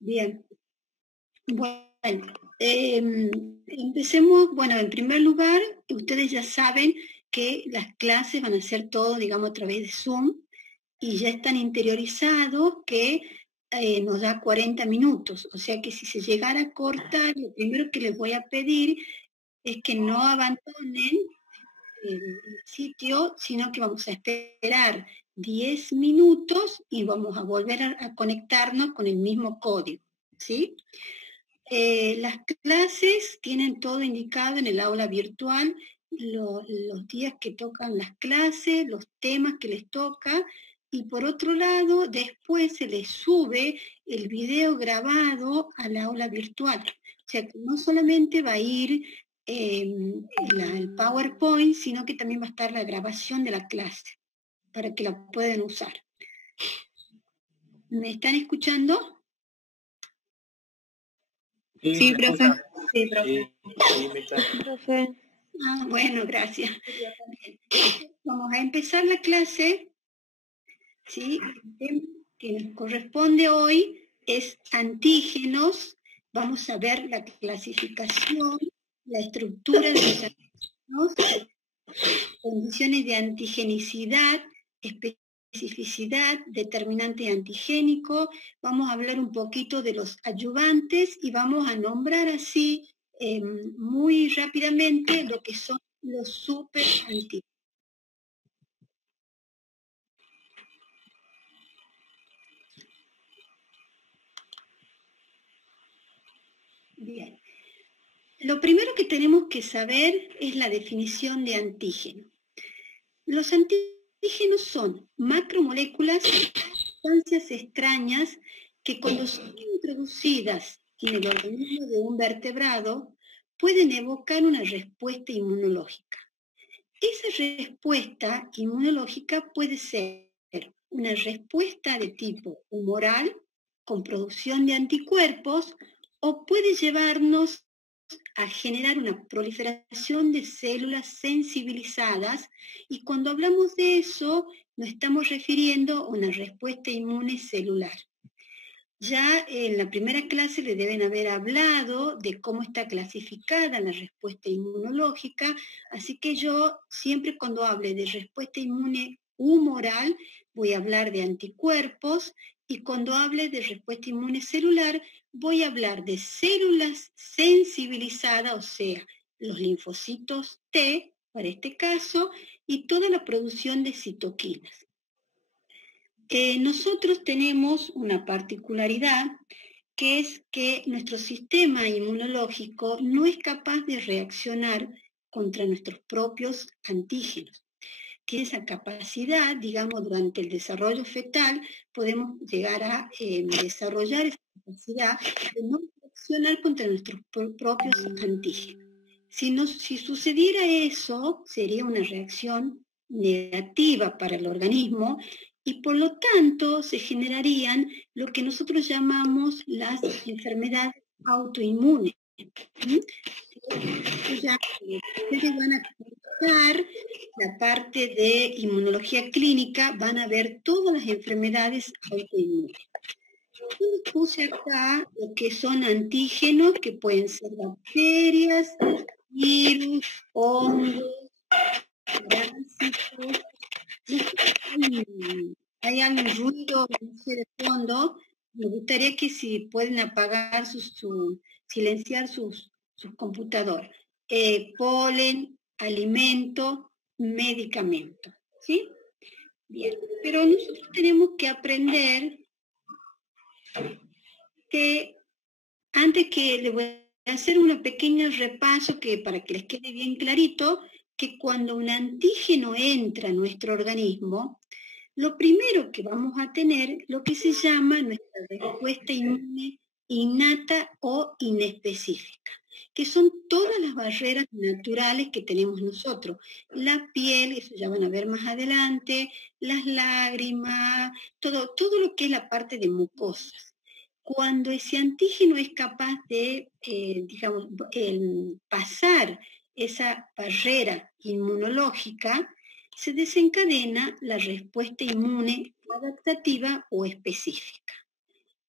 Bien. Bueno, empecemos. Bueno, en primer lugar, ustedes ya saben que las clases van a ser todo, digamos, a través de Zoom, y ya están interiorizados que nos da 40 minutos. O sea que si se llegara a cortar, lo primero que les voy a pedir es que no abandonen el sitio, sino que vamos a esperar 10 minutos y vamos a volver a conectarnos con el mismo código, ¿sí? Las clases tienen todo indicado en el aula virtual, los días que tocan las clases, los temas que les toca, y por otro lado, después se les sube el video grabado al aula virtual. O sea que no solamente va a ir el PowerPoint, sino que también va a estar la grabación de la clase, para que la puedan usar. ¿Me están escuchando? Sí, profe. Sí, profe. Profe. Ah, bueno, gracias. Vamos a empezar la clase, ¿sí? El tema que nos corresponde hoy es antígenos. Vamos a ver la clasificación, la estructura de los antígenos, condiciones de antigenicidad, especificidad, determinante antigénico. Vamos a hablar un poquito de los adyuvantes y vamos a nombrar así muy rápidamente lo que son los superantígenos. Bien. Lo primero que tenemos que saber es la definición de antígeno. Los antígenos son macromoléculas, sustancias extrañas que cuando son introducidas en el organismo de un vertebrado pueden evocar una respuesta inmunológica. Esa respuesta inmunológica puede ser una respuesta de tipo humoral con producción de anticuerpos o puede llevarnos a generar una proliferación de células sensibilizadas, y cuando hablamos de eso nos estamos refiriendo a una respuesta inmune celular. Ya en la primera clase le deben haber hablado de cómo está clasificada la respuesta inmunológica, así que yo siempre cuando hable de respuesta inmune humoral voy a hablar de anticuerpos, y cuando hable de respuesta inmune celular voy a hablar de células sensibilizadas, o sea, los linfocitos T, para este caso, y toda la producción de citoquinas. Nosotros tenemos una particularidad, que es que nuestro sistema inmunológico no es capaz de reaccionar contra nuestros propios antígenos. Tiene esa capacidad, digamos, durante el desarrollo fetal, podemos llegar a desarrollar esa capacidad de no reaccionar contra nuestros propios antígenos. Si sucediera eso, sería una reacción negativa para el organismo, y por lo tanto se generarían lo que nosotros llamamos las enfermedades autoinmunes. Ya, ustedes van a conocer la parte de inmunología clínica, van a ver todas las enfermedades autoinmunes. Yo les puse acá lo que son antígenos, que pueden ser bacterias, virus, hongos, parásitos. Hay algún ruido, no sé, de fondo. Me gustaría que si pueden apagar silenciar sus computadores. Polen, alimento, medicamento. ¿Sí? Bien. Pero nosotros tenemos que aprender que, antes que les voy a hacer un pequeño repaso para que les quede bien clarito, que cuando un antígeno entra a nuestro organismo, lo primero que vamos a tener lo que se llama nuestra respuesta inmune innata o inespecífica, que son todas las barreras naturales que tenemos nosotros. La piel, eso ya van a ver más adelante, las lágrimas, todo lo que es la parte de mucosas. Cuando ese antígeno es capaz de, digamos, pasar esa barrera inmunológica, se desencadena la respuesta inmune adaptativa o específica.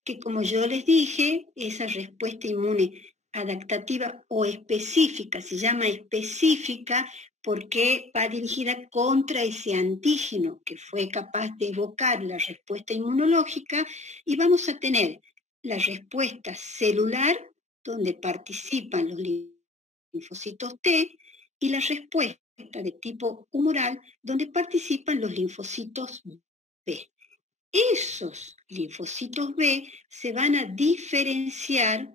que como yo les dije, esa respuesta inmune adaptativa o específica, se llama específica porque va dirigida contra ese antígeno que fue capaz de evocar la respuesta inmunológica, y vamos a tener la respuesta celular, donde participan los linfocitos T, y la respuesta de tipo humoral, donde participan los linfocitos B. Esos linfocitos B se van a diferenciar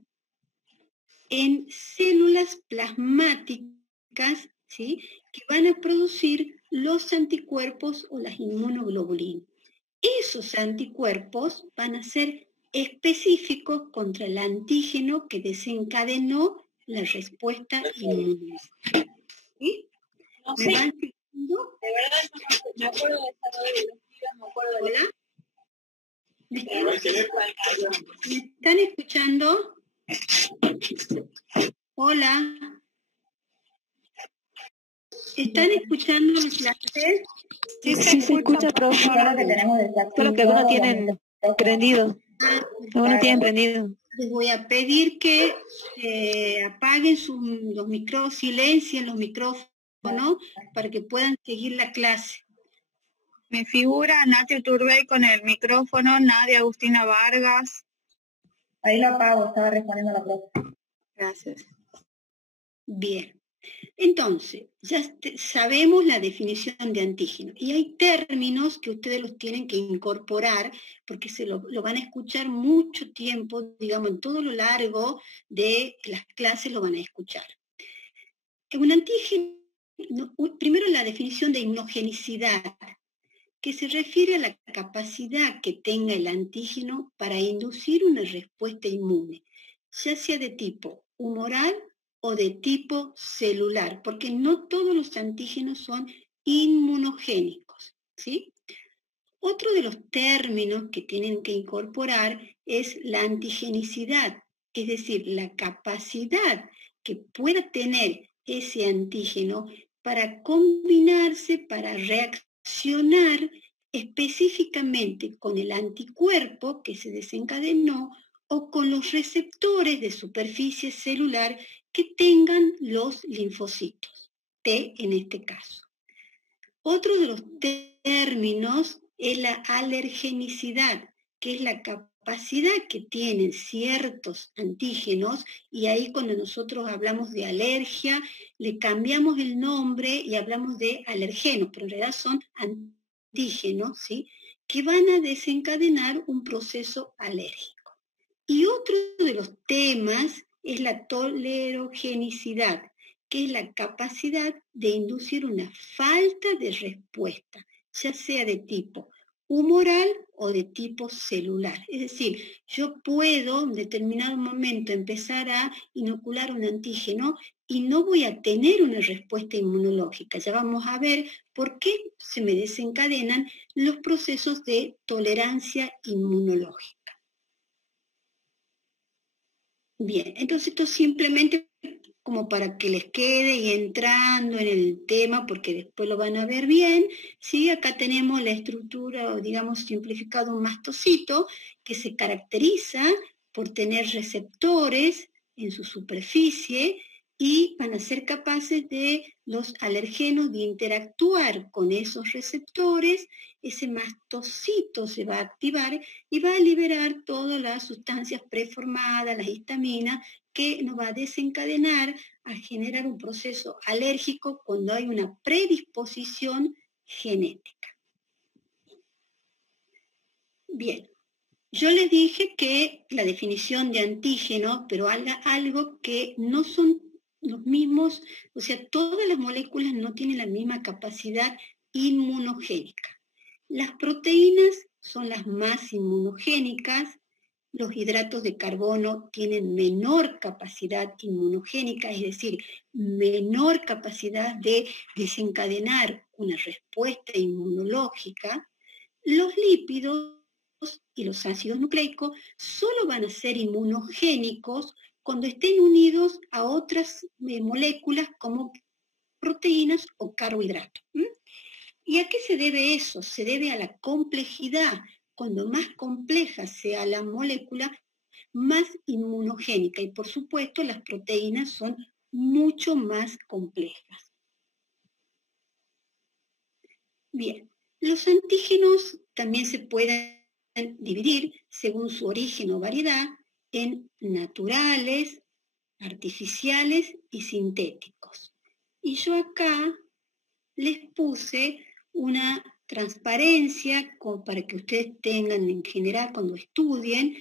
en células plasmáticas, ¿sí?, que van a producir los anticuerpos o las inmunoglobulinas. Esos anticuerpos van a ser específicos contra el antígeno que desencadenó la respuesta inmunológica. ¿Sí? No ¿Me sé, van siguiendo? de verdad no me acuerdo de esa radiografía, me acuerdo de ¿Hola? ¿Me la... están escuchando? Hola. ¿Están escuchando mi clase? Sí se escucha, profe. Solo que algunos tienen prendido. Algunos tienen prendido. Les voy a pedir que apaguen los micrófonos, silencien los micrófonos para que puedan seguir la clase. Me figura Nati Turbey con el micrófono, Nadia Agustina Vargas. Ahí lo apago, estaba respondiendo a la profe. Gracias. Bien. Entonces, ya sabemos la definición de antígeno y hay términos que ustedes los tienen que incorporar porque se lo van a escuchar mucho tiempo, digamos, en todo lo largo de las clases lo van a escuchar. Un antígeno, primero la definición de inmunogenicidad, que se refiere a la capacidad que tenga el antígeno para inducir una respuesta inmune, ya sea de tipo humoral o de tipo celular, porque no todos los antígenos son inmunogénicos, ¿sí? Otro de los términos que tienen que incorporar es la antigenicidad, es decir, la capacidad que pueda tener ese antígeno para combinarse, para reaccionar específicamente con el anticuerpo que se desencadenó o con los receptores de superficie celular que tengan los linfocitos, T en este caso. Otro de los términos es la alergenicidad, que es la capacidad que tienen ciertos antígenos, y ahí cuando nosotros hablamos de alergia, le cambiamos el nombre y hablamos de alergenos, pero en realidad son antígenos, ¿sí?, que van a desencadenar un proceso alérgico. Y otro de los temas es la tolerogenicidad, que es la capacidad de inducir una falta de respuesta, ya sea de tipo humoral o de tipo celular. Es decir, yo puedo en determinado momento empezar a inocular un antígeno y no voy a tener una respuesta inmunológica. Ya vamos a ver por qué se me desencadenan los procesos de tolerancia inmunológica. Bien, entonces esto simplemente como para que les quede y entrando en el tema, porque después lo van a ver bien, ¿sí? Acá tenemos la estructura, o digamos simplificado, un mastocito, que se caracteriza por tener receptores en su superficie y van a ser capaces de los alergenos de interactuar con esos receptores. Ese mastocito se va a activar y va a liberar todas las sustancias preformadas, las histaminas, que nos va a desencadenar a generar un proceso alérgico cuando hay una predisposición genética. Bien, yo les dije que la definición de antígeno, pero algo que no son los mismos, o sea, todas las moléculas no tienen la misma capacidad inmunogénica. Las proteínas son las más inmunogénicas. Los hidratos de carbono tienen menor capacidad inmunogénica, es decir, menor capacidad de desencadenar una respuesta inmunológica. Los lípidos y los ácidos nucleicos solo van a ser inmunogénicos cuando estén unidos a otras moléculas como proteínas o carbohidratos. ¿Y a qué se debe eso? Se debe a la complejidad cuando más compleja sea la molécula, más inmunogénica. Y por supuesto, las proteínas son mucho más complejas. Bien, los antígenos también se pueden dividir según su origen o variedad en naturales, artificiales y sintéticos. Y yo acá les puse una transparencia para que ustedes tengan en general cuando estudien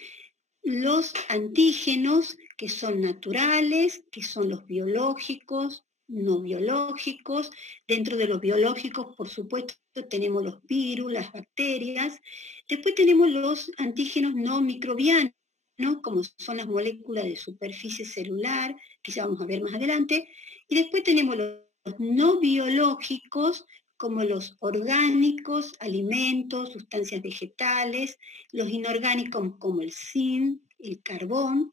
los antígenos que son naturales, que son los biológicos, no biológicos. Dentro de los biológicos, por supuesto, tenemos los virus, las bacterias. Después tenemos los antígenos no microbianos, como son las moléculas de superficie celular, que ya vamos a ver más adelante. Y después tenemos los no biológicos, como los orgánicos, alimentos, sustancias vegetales, los inorgánicos como el zinc, el carbón.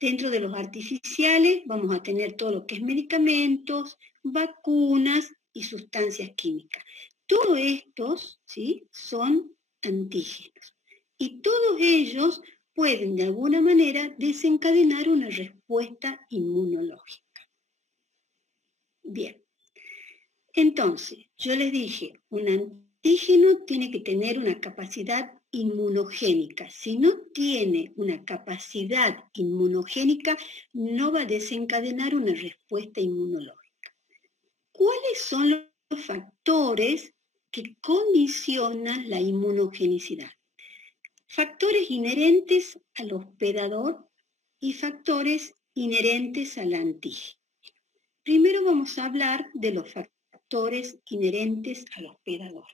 Dentro de los artificiales vamos a tener todo lo que es medicamentos, vacunas y sustancias químicas. Todos estos, ¿sí?, son antígenos. Y todos ellos pueden de alguna manera desencadenar una respuesta inmunológica. Bien. Entonces, yo les dije, un antígeno tiene que tener una capacidad inmunogénica. Si no tiene una capacidad inmunogénica, no va a desencadenar una respuesta inmunológica. ¿Cuáles son los factores que condicionan la inmunogenicidad? Factores inherentes al hospedador y factores inherentes al antígeno. Primero vamos a hablar de los factores inherentes al hospedador.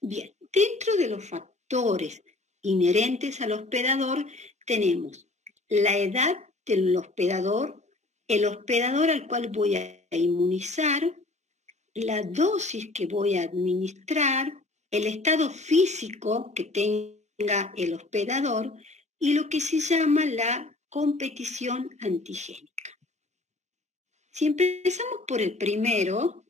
Bien, dentro de los factores inherentes al hospedador tenemos la edad del hospedador, el hospedador al cual voy a inmunizar, la dosis que voy a administrar, el estado físico que tenga el hospedador y lo que se llama la competición antigénica. Si empezamos por el primero,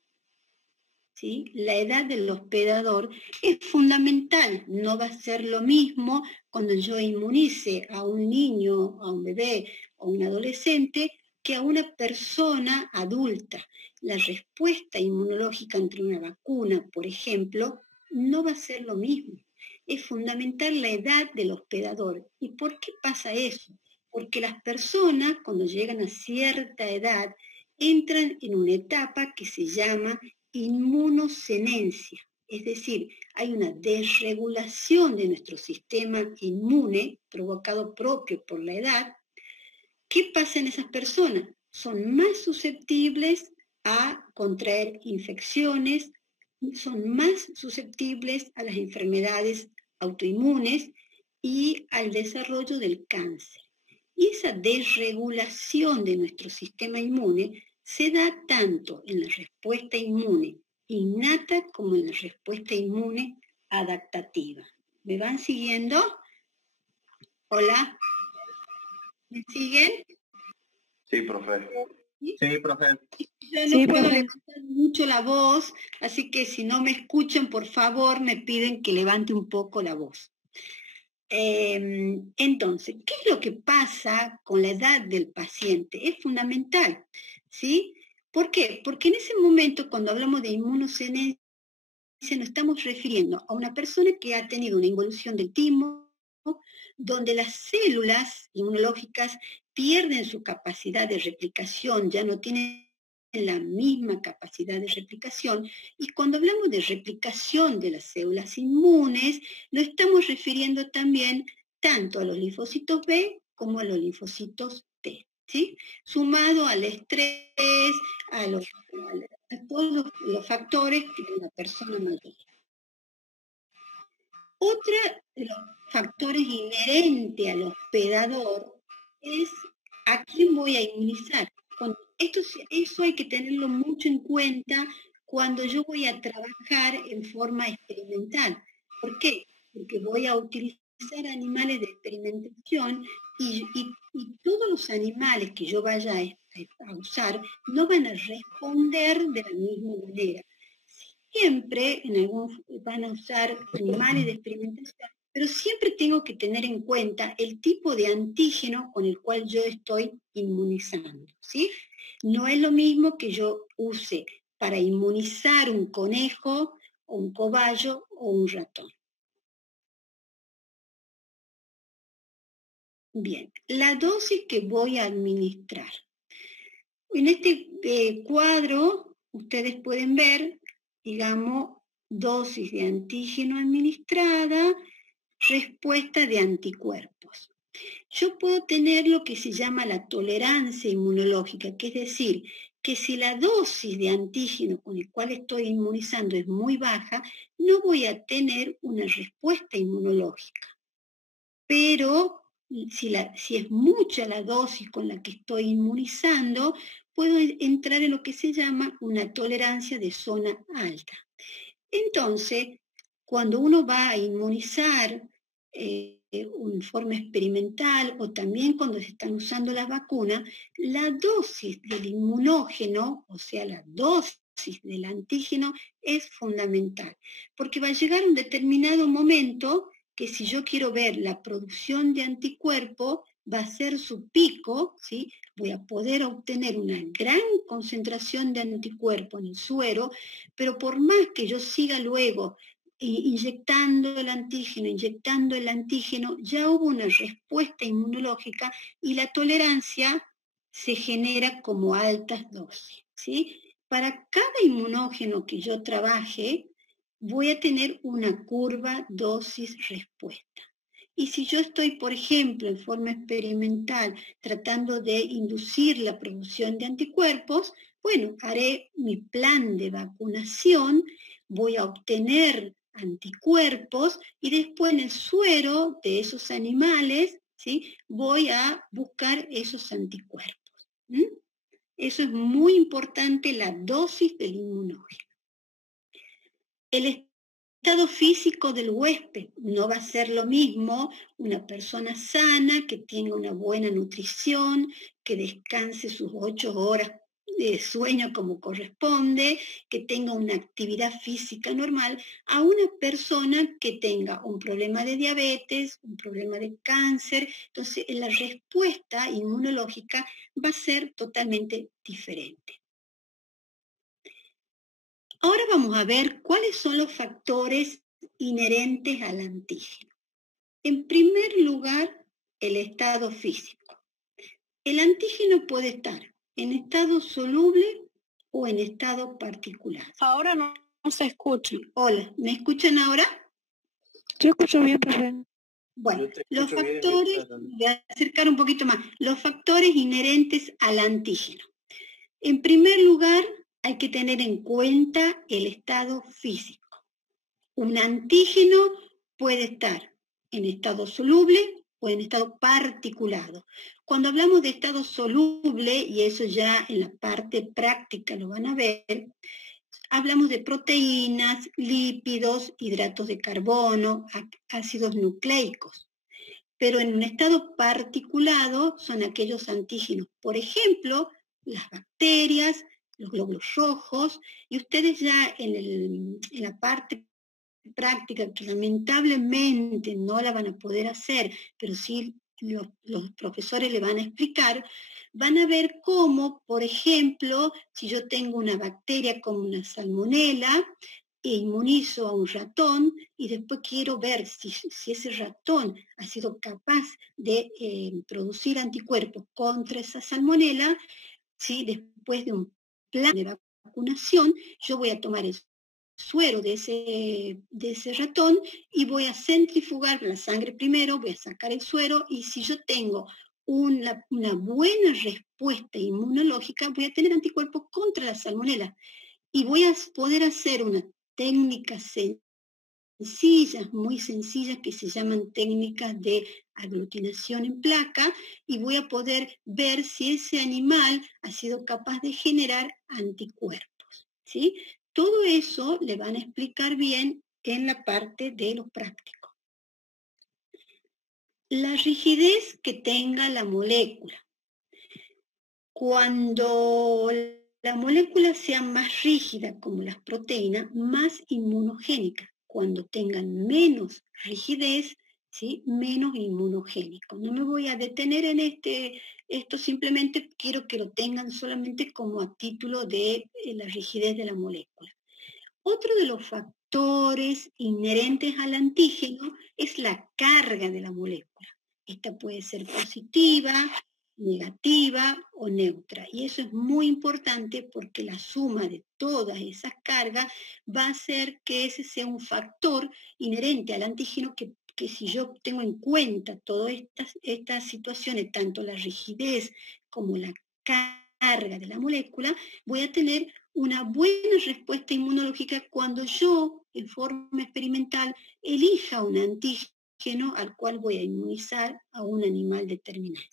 ¿sí?, la edad del hospedador es fundamental. No va a ser lo mismo cuando yo inmunice a un niño, a un bebé o un adolescente que a una persona adulta. La respuesta inmunológica ante una vacuna, por ejemplo, no va a ser lo mismo. Es fundamental la edad del hospedador. ¿Y por qué pasa eso? Porque las personas, cuando llegan a cierta edad, entran en una etapa que se llama inmunosenencia, es decir, hay una desregulación de nuestro sistema inmune provocado propio por la edad. ¿Qué pasa en esas personas? Son más susceptibles a contraer infecciones, son más susceptibles a las enfermedades autoinmunes y al desarrollo del cáncer. Y esa desregulación de nuestro sistema inmune se da tanto en la respuesta inmune innata como en la respuesta inmune adaptativa. ¿Me van siguiendo? Hola. ¿Me siguen? Sí, profe. ¿Sí? Sí, profe. Yo no puedo levantar mucho la voz, así que si no me escuchan, por favor, me piden que levante un poco la voz. Entonces, ¿qué es lo que pasa con la edad del paciente? Es fundamental, ¿sí? ¿Por qué? Porque en ese momento, cuando hablamos de inmunosenencia, nos estamos refiriendo a una persona que ha tenido una involución del timo, donde las células inmunológicas pierden su capacidad de replicación, ya no tienen la misma capacidad de replicación, y cuando hablamos de replicación de las células inmunes, lo estamos refiriendo también tanto a los linfocitos B como a los linfocitos T, ¿sí? Sumado al estrés, a todos los factores que tiene una persona mayor. Otro de los factores inherentes al hospedador es a quién voy a inmunizar. Eso hay que tenerlo mucho en cuenta cuando yo voy a trabajar en forma experimental. ¿Por qué? Porque voy a utilizar animales de experimentación y todos los animales que yo vaya a usar no van a responder de la misma manera. Siempre van a usar animales de experimentación, pero siempre tengo que tener en cuenta el tipo de antígeno con el cual yo estoy inmunizando, ¿sí? No es lo mismo que yo use para inmunizar un conejo, o un cobayo o un ratón. Bien, la dosis que voy a administrar. En este cuadro ustedes pueden ver, digamos, dosis de antígeno administrada, respuesta de anticuerpos. Yo puedo tener lo que se llama la tolerancia inmunológica, que es decir, que si la dosis de antígeno con el cual estoy inmunizando es muy baja, no voy a tener una respuesta inmunológica. Pero si es mucha la dosis con la que estoy inmunizando, puedo entrar en lo que se llama una tolerancia de zona alta. Entonces, cuando uno va a inmunizar en forma experimental o también cuando se están usando las vacunas, la dosis del inmunógeno, o sea, la dosis del antígeno, es fundamental, porque va a llegar un determinado momento que si yo quiero ver la producción de anticuerpos, va a ser su pico, ¿sí? Voy a poder obtener una gran concentración de anticuerpos en el suero, pero por más que yo siga luego inyectando el antígeno, ya hubo una respuesta inmunológica y la tolerancia se genera como altas dosis, ¿sí? Para cada inmunógeno que yo trabaje, voy a tener una curva dosis-respuesta. Y si yo estoy, por ejemplo, en forma experimental, tratando de inducir la producción de anticuerpos, bueno, haré mi plan de vacunación, voy a obtener anticuerpos y después en el suero de esos animales, ¿sí?, voy a buscar esos anticuerpos. Eso es muy importante, la dosis del inmunógeno. El estado físico del huésped no va a ser lo mismo una persona sana, que tenga una buena nutrición, que descanse sus 8 horas de sueño como corresponde, que tenga una actividad física normal, a una persona que tenga un problema de diabetes, un problema de cáncer. Entonces, la respuesta inmunológica va a ser totalmente diferente. Ahora vamos a ver cuáles son los factores inherentes al antígeno. En primer lugar, el estado físico. El antígeno puede estar en estado soluble o en estado particular. Ahora no se escucha. Hola, ¿me escuchan ahora? Yo escucho bien, profe. Bueno, los factores, voy a acercar un poquito más, los factores inherentes al antígeno. En primer lugar, hay que tener en cuenta el estado físico. Un antígeno puede estar en estado soluble o en estado particulado. Cuando hablamos de estado soluble, y eso ya en la parte práctica lo van a ver, hablamos de proteínas, lípidos, hidratos de carbono, ácidos nucleicos. Pero en un estado particulado son aquellos antígenos, por ejemplo, las bacterias, los glóbulos rojos, y ustedes ya en la parte práctica, que lamentablemente no la van a poder hacer, pero sí los profesores le van a explicar, van a ver cómo, por ejemplo, si yo tengo una bacteria como una salmonela, e inmunizo a un ratón y después quiero ver si ese ratón ha sido capaz de producir anticuerpos contra esa salmonela, ¿sí? Después de un plan de vacunación, yo voy a tomar el suero de ese ratón y voy a centrifugar la sangre primero, voy a sacar el suero, y si yo tengo una buena respuesta inmunológica, voy a tener anticuerpos contra la salmonela y voy a poder hacer una técnicas sencillas, muy sencillas, que se llaman técnicas de aglutinación en placa, y voy a poder ver si ese animal ha sido capaz de generar anticuerpos, ¿sí? Todo eso le van a explicar bien en la parte de lo práctico. La rigidez que tenga la molécula. Cuando las moléculas sean más rígidas, como las proteínas, más inmunogénicas. Cuando tengan menos rigidez, ¿sí? Menos inmunogénico. No me voy a detener en esto simplemente quiero que lo tengan solamente como a título de la rigidez de la molécula. Otro de los factores inherentes al antígeno es la carga de la molécula. Esta puede ser positiva, negativa o neutra. Y eso es muy importante porque la suma de todas esas cargas va a hacer que ese sea un factor inherente al antígeno que si yo tengo en cuenta todas estas situaciones, tanto la rigidez como la carga de la molécula, voy a tener una buena respuesta inmunológica cuando yo, en forma experimental, elija un antígeno al cual voy a inmunizar a un animal determinado.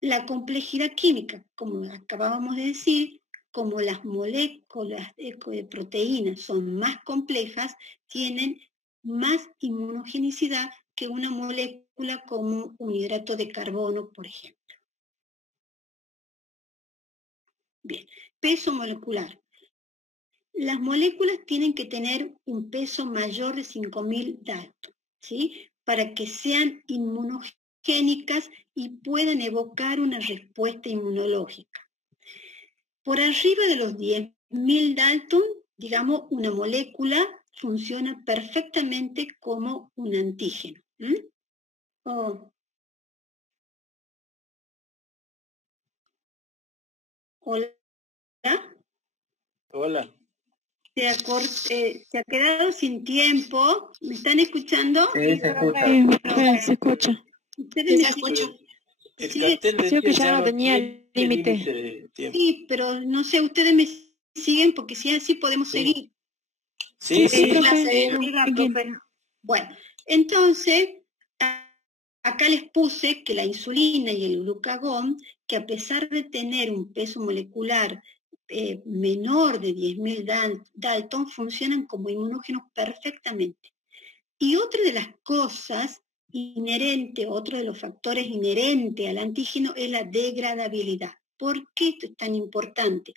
La complejidad química, como acabábamos de decir, como las moléculas de proteínas son más complejas, tienen más inmunogenicidad que una molécula como un hidrato de carbono, por ejemplo. Bien, peso molecular. Las moléculas tienen que tener un peso mayor de 5.000 Dalton, ¿sí? Para que sean inmunogénicas y puedan evocar una respuesta inmunológica. Por arriba de los 10.000 Dalton, digamos, una molécula funciona perfectamente como un antígeno. Oh. Hola. Hola. Se ha quedado sin tiempo. ¿Me están escuchando? Sí, se escucha. Se escucha. ¿Ustedes me escuchan? El Sí, cartel creo que ya no tenía límite. de tiempo. Sí, pero no sé, ustedes me siguen porque si es así podemos seguir. Sí, sí. profe. Bueno, entonces, acá les puse que la insulina y el glucagón, que a pesar de tener un peso molecular menor de 10.000 Dalton, funcionan como inmunógenos perfectamente. Y otra de las cosas inherente, otro de los factores inherentes al antígeno es la degradabilidad. ¿Por qué esto es tan importante?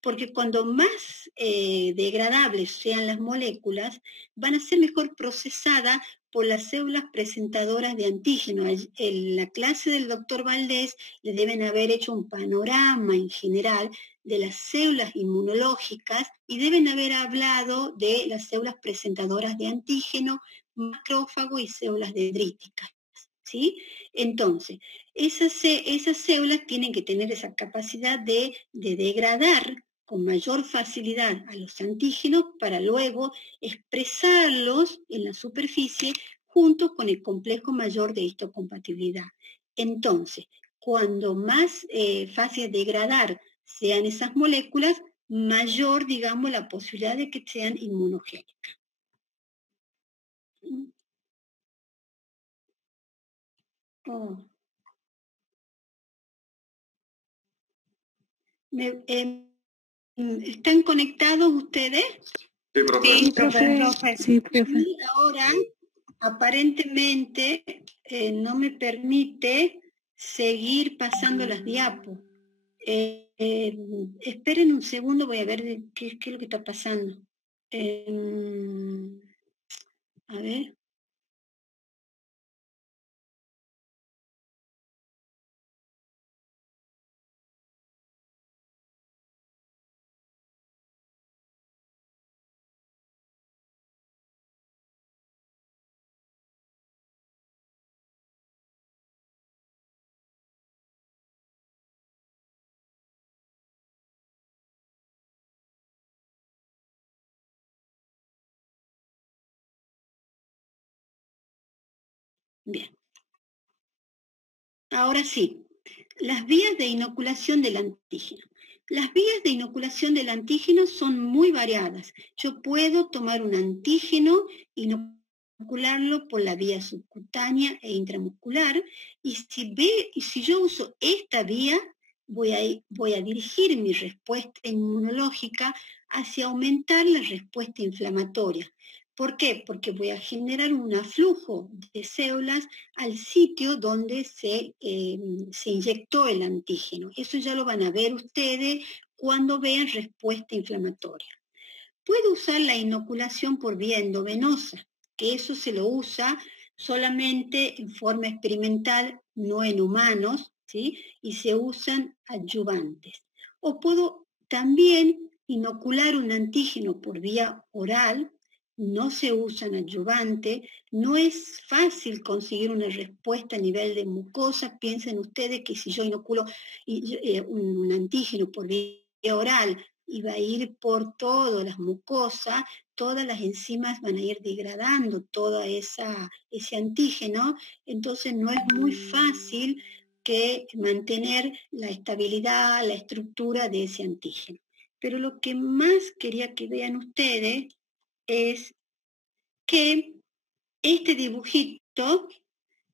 Porque cuando más degradables sean las moléculas, van a ser mejor procesadas por las células presentadoras de antígeno. En la clase del doctor Valdés le deben haber hecho un panorama en general de las células inmunológicas y deben haber hablado de las células presentadoras de antígeno, macrófago y células dendríticas, ¿sí? Entonces, esas células tienen que tener esa capacidad de degradar con mayor facilidad a los antígenos para luego expresarlos en la superficie junto con el complejo mayor de histocompatibilidad. Entonces, cuando más fácil de degradar sean esas moléculas, mayor, digamos, la posibilidad de que sean inmunogénicas. Oh. ¿Están conectados ustedes? Sí, profe. Sí, profe. Sí, profe. Y ahora, aparentemente, no me permite seguir pasando las diapos. Esperen un segundo, voy a ver qué es lo que está pasando. A ver. Bien. Ahora sí, las vías de inoculación del antígeno. Las vías de inoculación del antígeno son muy variadas. Yo puedo tomar un antígeno, inocularlo por la vía subcutánea e intramuscular, y si yo uso esta vía, voy a dirigir mi respuesta inmunológica hacia aumentar la respuesta inflamatoria. ¿Por qué? Porque voy a generar un aflujo de células al sitio donde se inyectó el antígeno. Eso ya lo van a ver ustedes cuando vean respuesta inflamatoria. Puedo usar la inoculación por vía endovenosa, que eso se lo usa solamente en forma experimental, no en humanos, ¿sí? Y se usan adyuvantes. O puedo también inocular un antígeno por vía oral, no se usan adyuvantes, no es fácil conseguir una respuesta a nivel de mucosa. Piensen ustedes que si yo inoculo un antígeno por vía oral y va a ir por todas las mucosas, todas las enzimas van a ir degradando todo ese antígeno, entonces no es muy fácil que mantener la estabilidad, la estructura de ese antígeno. Pero lo que más quería que vean ustedes es que este dibujito,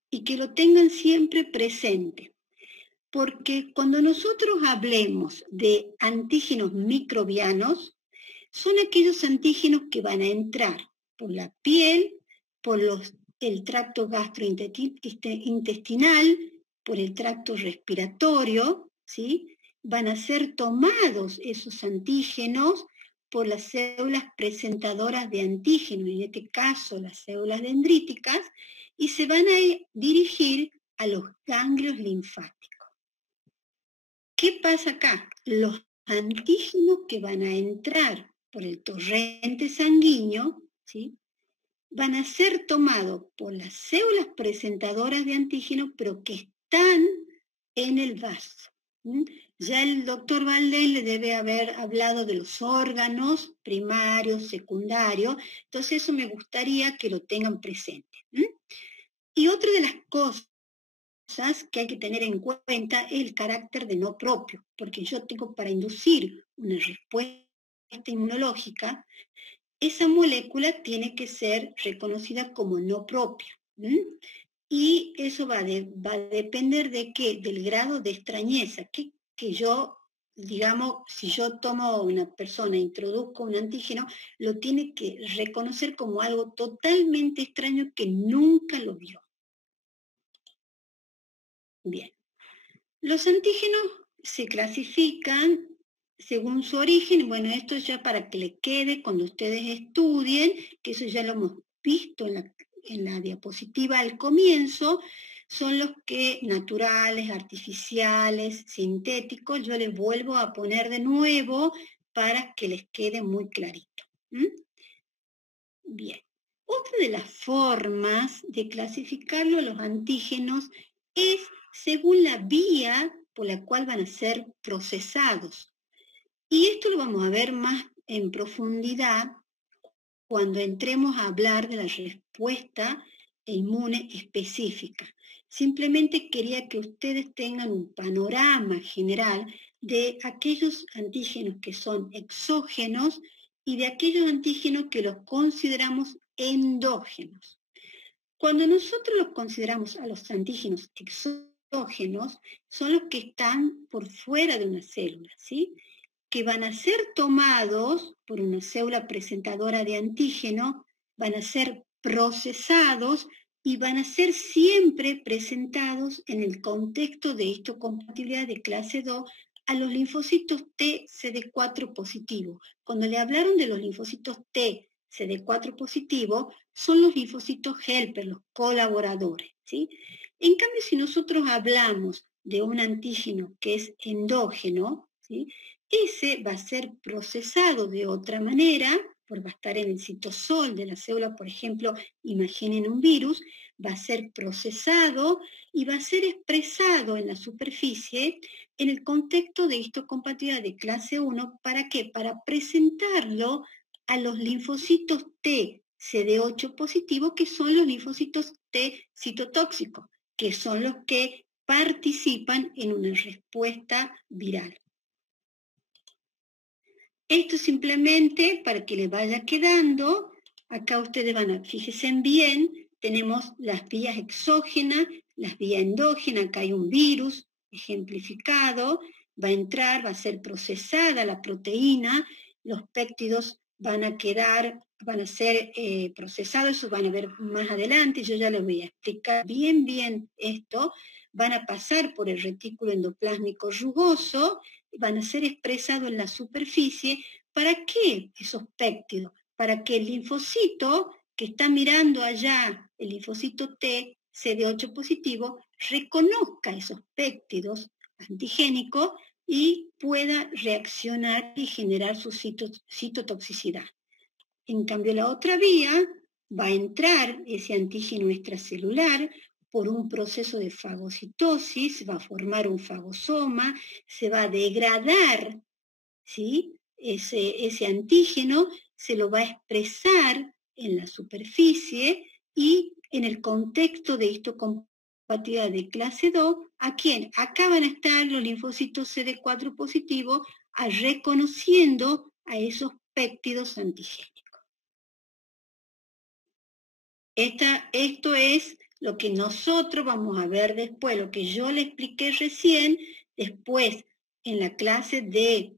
y que lo tengan siempre presente, porque cuando nosotros hablemos de antígenos microbianos, son aquellos antígenos que van a entrar por la piel, por el tracto gastrointestinal, por el tracto respiratorio, ¿sí? Van a ser tomados esos antígenos por las células presentadoras de antígenos, en este caso las células dendríticas, y se van a dirigir a los ganglios linfáticos. ¿Qué pasa acá? Los antígenos que van a entrar por el torrente sanguíneo, ¿sí? Van a ser tomados por las células presentadoras de antígenos, pero que están en el vaso. Ya el doctor Valdés le debe haber hablado de los órganos primarios, secundarios, entonces eso me gustaría que lo tengan presente. Y otra de las cosas que hay que tener en cuenta es el carácter de no propio, porque yo tengo para inducir una respuesta inmunológica, esa molécula tiene que ser reconocida como no propia. Y eso va a depender de qué, del grado de extrañeza, que yo, digamos, si yo tomo a una persona, introduzco un antígeno, lo tiene que reconocer como algo totalmente extraño que nunca lo vio. Bien, los antígenos se clasifican según su origen. Bueno, esto ya para que le quede cuando ustedes estudien, que eso ya lo hemos visto en la diapositiva al comienzo, son los que naturales, artificiales, sintéticos. Yo les vuelvo a poner de nuevo para que les quede muy clarito. Bien, otra de las formas de clasificarlo, los antígenos, es según la vía por la cual van a ser procesados. Y esto lo vamos a ver más en profundidad cuando entremos a hablar de la respuesta inmune específica. Simplemente quería que ustedes tengan un panorama general de aquellos antígenos que son exógenos y de aquellos antígenos que los consideramos endógenos. Cuando nosotros los consideramos a los antígenos exógenos, son los que están por fuera de una célula, ¿sí? Que van a ser tomados por una célula presentadora de antígeno, van a ser procesados y van a ser siempre presentados en el contexto de histocompatibilidad de clase 2 a los linfocitos T CD4 positivos. Cuando le hablaron de los linfocitos T CD4 positivos, son los linfocitos helper, los colaboradores, ¿sí? En cambio, si nosotros hablamos de un antígeno que es endógeno, ¿sí? Ese va a ser procesado de otra manera, va a estar en el citosol de la célula, por ejemplo, imaginen un virus, va a ser procesado y va a ser expresado en la superficie en el contexto de histocompatibilidad de clase 1, ¿para qué? Para presentarlo a los linfocitos T CD8 positivos, que son los linfocitos T citotóxicos, que son los que participan en una respuesta viral. Esto simplemente para que les vaya quedando, acá ustedes van a, fíjense bien, tenemos las vías exógenas, las vías endógenas, acá hay un virus ejemplificado, va a entrar, va a ser procesada la proteína, los péptidos van a quedar van a ser procesados, eso van a ver más adelante, yo ya les voy a explicar bien esto, van a pasar por el retículo endoplásmico rugoso, van a ser expresados en la superficie. ¿Para qué esos péptidos? Para que el linfocito que está mirando allá, el linfocito T, CD8 positivo, reconozca esos péptidos antigénicos y pueda reaccionar y generar su citotoxicidad. En cambio, la otra vía va a entrar ese antígeno extracelular por un proceso de fagocitosis, va a formar un fagosoma, se va a degradar, ¿sí? Ese antígeno se lo va a expresar en la superficie y en el contexto de histocompatibilidad de clase 2, ¿a quién? Acá van a estar los linfocitos CD4 positivos reconociendo a esos péptidos antigénicos. Esto es lo que nosotros vamos a ver después, lo que yo le expliqué recién, después en la clase de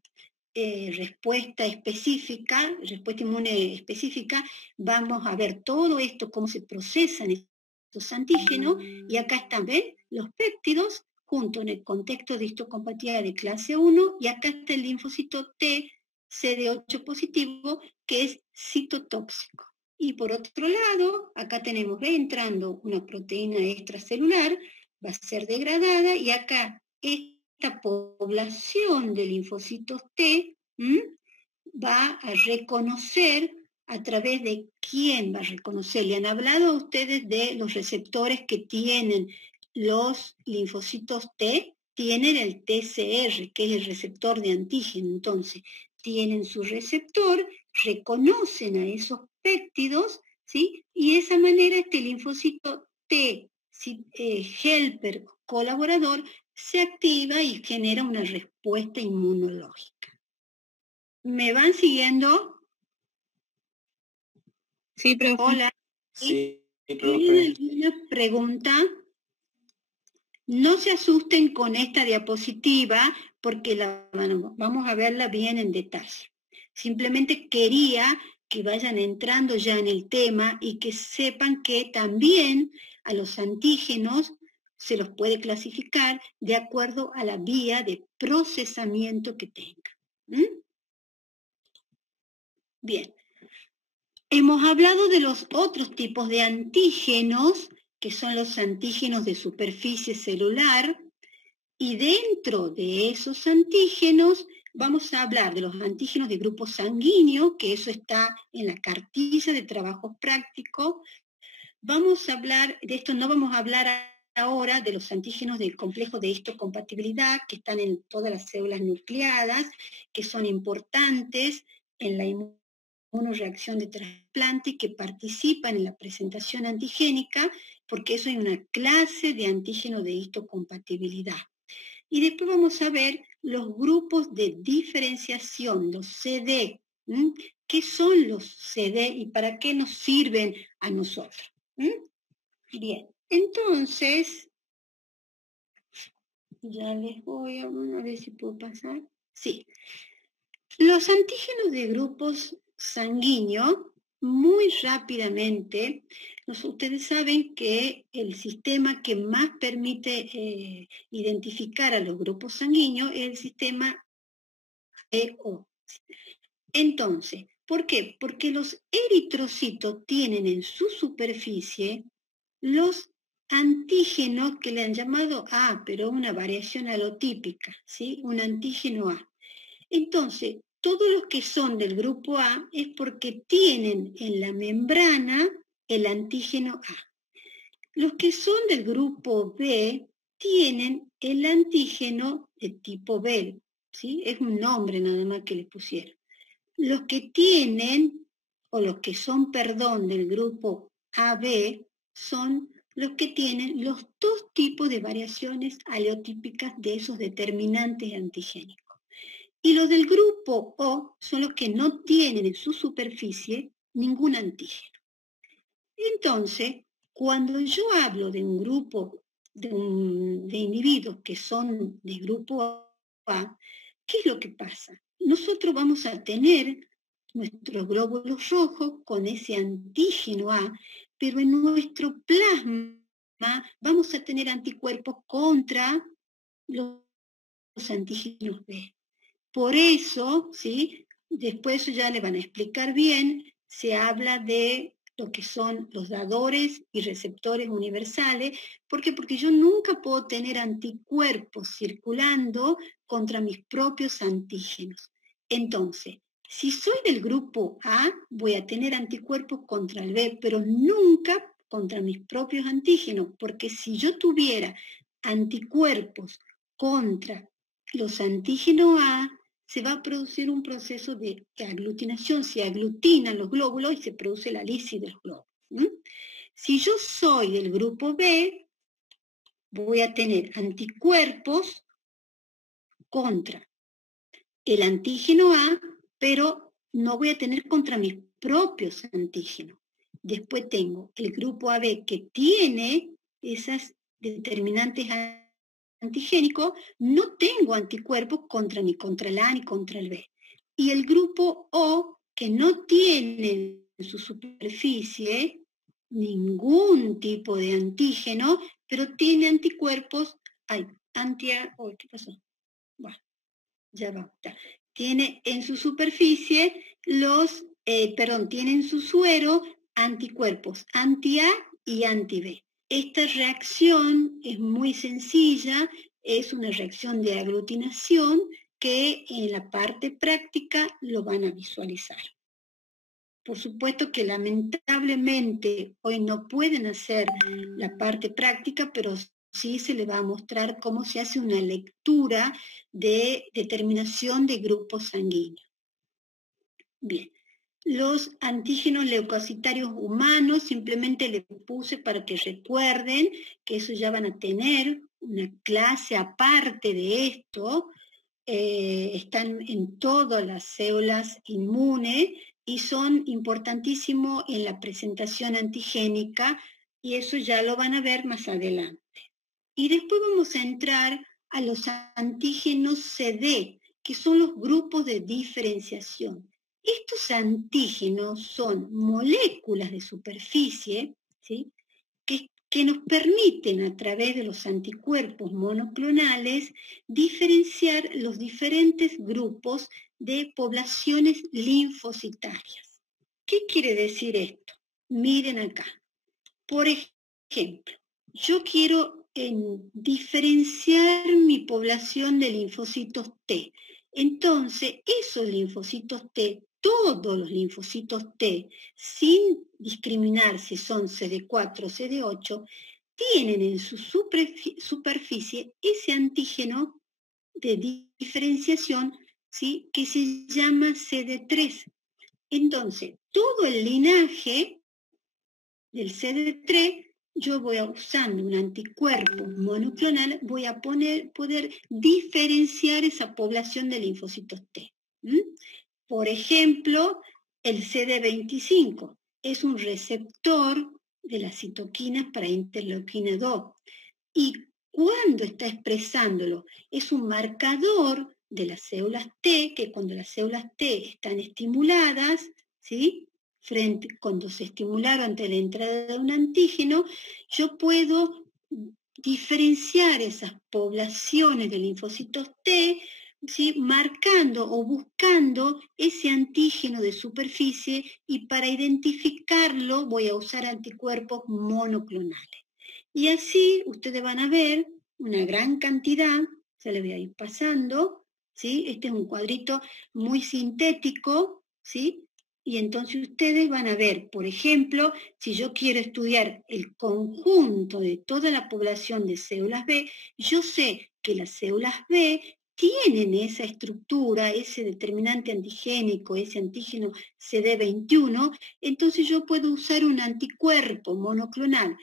respuesta inmune específica, vamos a ver todo esto, cómo se procesan estos antígenos, y acá están, ¿ven? Los péptidos, junto en el contexto de histocompatibilidad de clase 1, y acá está el linfocito T, CD8 positivo, que es citotóxico. Y por otro lado, acá tenemos entrando una proteína extracelular, va a ser degradada, y acá esta población de linfocitos T va a reconocer a través de quién va a reconocer. Le han hablado a ustedes de los receptores que tienen los linfocitos T, tienen el TCR, que es el receptor de antígeno. Entonces, tienen su receptor, reconocen a esos péptidos, ¿sí? Y de esa manera este linfocito T, helper colaborador, se activa y genera una respuesta inmunológica. ¿Me van siguiendo? Sí, profe. Hola. Sí, ¿Tienen alguna pregunta? No se asusten con esta diapositiva porque vamos a verla bien en detalle. Simplemente quería que vayan entrando ya en el tema y que sepan que también a los antígenos se los puede clasificar de acuerdo a la vía de procesamiento que tengan. Bien. Hemos hablado de los otros tipos de antígenos, que son los antígenos de superficie celular, y dentro de esos antígenos vamos a hablar de los antígenos de grupo sanguíneo, que eso está en la cartilla de trabajos prácticos. Vamos a hablar, de esto no vamos a hablar ahora, de los antígenos del complejo de histocompatibilidad, que están en todas las células nucleadas, que son importantes en la inmunoreacción de trasplante y que participan en la presentación antigénica, porque eso es una clase de antígeno de histocompatibilidad. Y después vamos a ver los grupos de diferenciación, los CD. ¿Qué son los CD y para qué nos sirven a nosotros? Bien, entonces, ya les voy a ver si puedo pasar. Sí. Los antígenos de grupos sanguíneos, muy rápidamente, ustedes saben que el sistema que más permite identificar a los grupos sanguíneos es el sistema EO. Entonces, ¿por qué? Porque los eritrocitos tienen en su superficie los antígenos que le han llamado A, pero una variación alotípica, ¿sí? Un antígeno A. Entonces, todos los que son del grupo A es porque tienen en la membrana el antígeno A. Los que son del grupo B tienen el antígeno de tipo B, ¿sí? Es un nombre nada más que les pusieron. Los que tienen, o los que son, perdón, del grupo AB, son los que tienen los dos tipos de variaciones aleotípicas de esos determinantes antigénicos. Y los del grupo O son los que no tienen en su superficie ningún antígeno. Entonces, cuando yo hablo de un grupo de individuos que son de grupo A, ¿qué es lo que pasa? Nosotros vamos a tener nuestros glóbulos rojos con ese antígeno A, pero en nuestro plasma vamos a tener anticuerpos contra los antígenos B. Por eso, ¿sí? Después ya le van a explicar bien, se habla de lo que son los dadores y receptores universales. ¿Por qué? Porque yo nunca puedo tener anticuerpos circulando contra mis propios antígenos. Entonces, si soy del grupo A, voy a tener anticuerpos contra el B, pero nunca contra mis propios antígenos, porque si yo tuviera anticuerpos contra los antígenos A, se va a producir un proceso de aglutinación, se aglutinan los glóbulos y se produce la lisis de los glóbulos. Si yo soy del grupo B, voy a tener anticuerpos contra el antígeno A, pero no voy a tener contra mis propios antígenos. Después tengo el grupo AB que tiene esas determinantes antigénicos, no tengo anticuerpos ni contra el A ni contra el B. Y el grupo O, que no tiene en su superficie ningún tipo de antígeno, pero tiene anticuerpos, ¿qué pasó? Bueno, ya va. Tiene en su superficie tiene en su suero anticuerpos anti-A y anti-B. Esta reacción es muy sencilla, es una reacción de aglutinación que en la parte práctica lo van a visualizar. Por supuesto que lamentablemente hoy no pueden hacer la parte práctica, pero sí se les va a mostrar cómo se hace una lectura de determinación de grupos sanguíneos. Bien. Los antígenos leucocitarios humanos, simplemente les puse para que recuerden que eso ya van a tener una clase aparte de esto, están en todas las células inmunes y son importantísimos en la presentación antigénica y eso ya lo van a ver más adelante. Y después vamos a entrar a los antígenos CD, que son los grupos de diferenciación. Estos antígenos son moléculas de superficie, ¿sí? que nos permiten a través de los anticuerpos monoclonales diferenciar los diferentes grupos de poblaciones linfocitarias. ¿Qué quiere decir esto? Miren acá. Por ejemplo, yo quiero diferenciar mi población de linfocitos T. Entonces, esos linfocitos T, todos los linfocitos T, sin discriminar si son CD4 o CD8, tienen en su superficie ese antígeno de diferenciación, ¿sí? que se llama CD3. Entonces, todo el linaje del CD3, yo voy usando un anticuerpo monoclonal, voy a poder diferenciar esa población de linfocitos T. Por ejemplo, el CD25 es un receptor de las citoquinas para interleuquina 2. Y cuando está expresándolo, es un marcador de las células T, que cuando las células T están estimuladas, ¿sí? Cuando se estimularon ante la entrada de un antígeno, yo puedo diferenciar esas poblaciones de linfocitos T, ¿sí? marcando o buscando ese antígeno de superficie y para identificarlo voy a usar anticuerpos monoclonales. Y así ustedes van a ver una gran cantidad, se les voy a ir pasando, ¿sí? Este es un cuadrito muy sintético, ¿sí? Y entonces ustedes van a ver, por ejemplo, si yo quiero estudiar el conjunto de toda la población de células B, yo sé que las células B tienen esa estructura, ese determinante antigénico, ese antígeno CD21, entonces yo puedo usar un anticuerpo monoclonal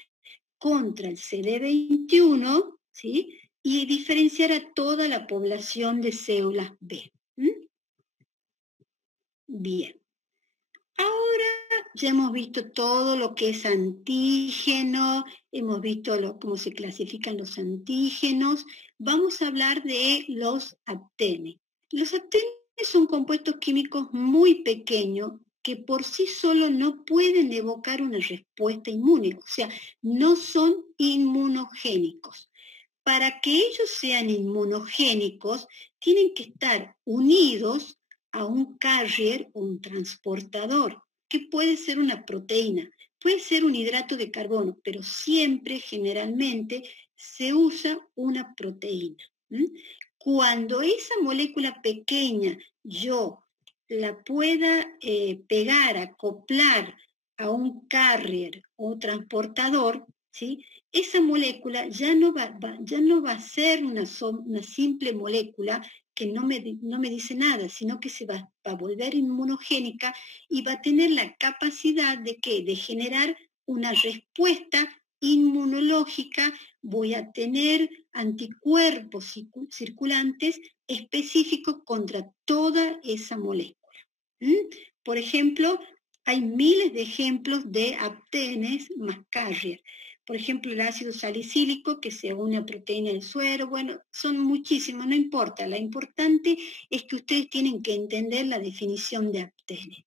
contra el CD21, ¿sí? Y diferenciar a toda la población de células B. Bien. Ahora ya hemos visto todo lo que es antígeno, hemos visto cómo se clasifican los antígenos. Vamos a hablar de los aptenes. Los aptenes son compuestos químicos muy pequeños que por sí solos no pueden evocar una respuesta inmune, o sea, no son inmunogénicos. Para que ellos sean inmunogénicos, tienen que estar unidos a un carrier o un transportador, que puede ser una proteína, puede ser un hidrato de carbono, pero siempre, generalmente, se usa una proteína. Cuando esa molécula pequeña yo la pueda pegar, acoplar a un carrier o transportador, ¿sí? Esa molécula ya no va a ser una simple molécula que no me dice nada, sino que se va a volver inmunogénica y va a tener la capacidad de generar una respuesta inmunológica. Voy a tener anticuerpos circulantes específicos contra toda esa molécula. Por ejemplo, hay miles de ejemplos de aptenes más carrier. Por ejemplo, el ácido salicílico que se une a proteína del suero. Bueno, son muchísimos, no importa. Lo importante es que ustedes tienen que entender la definición de aptene.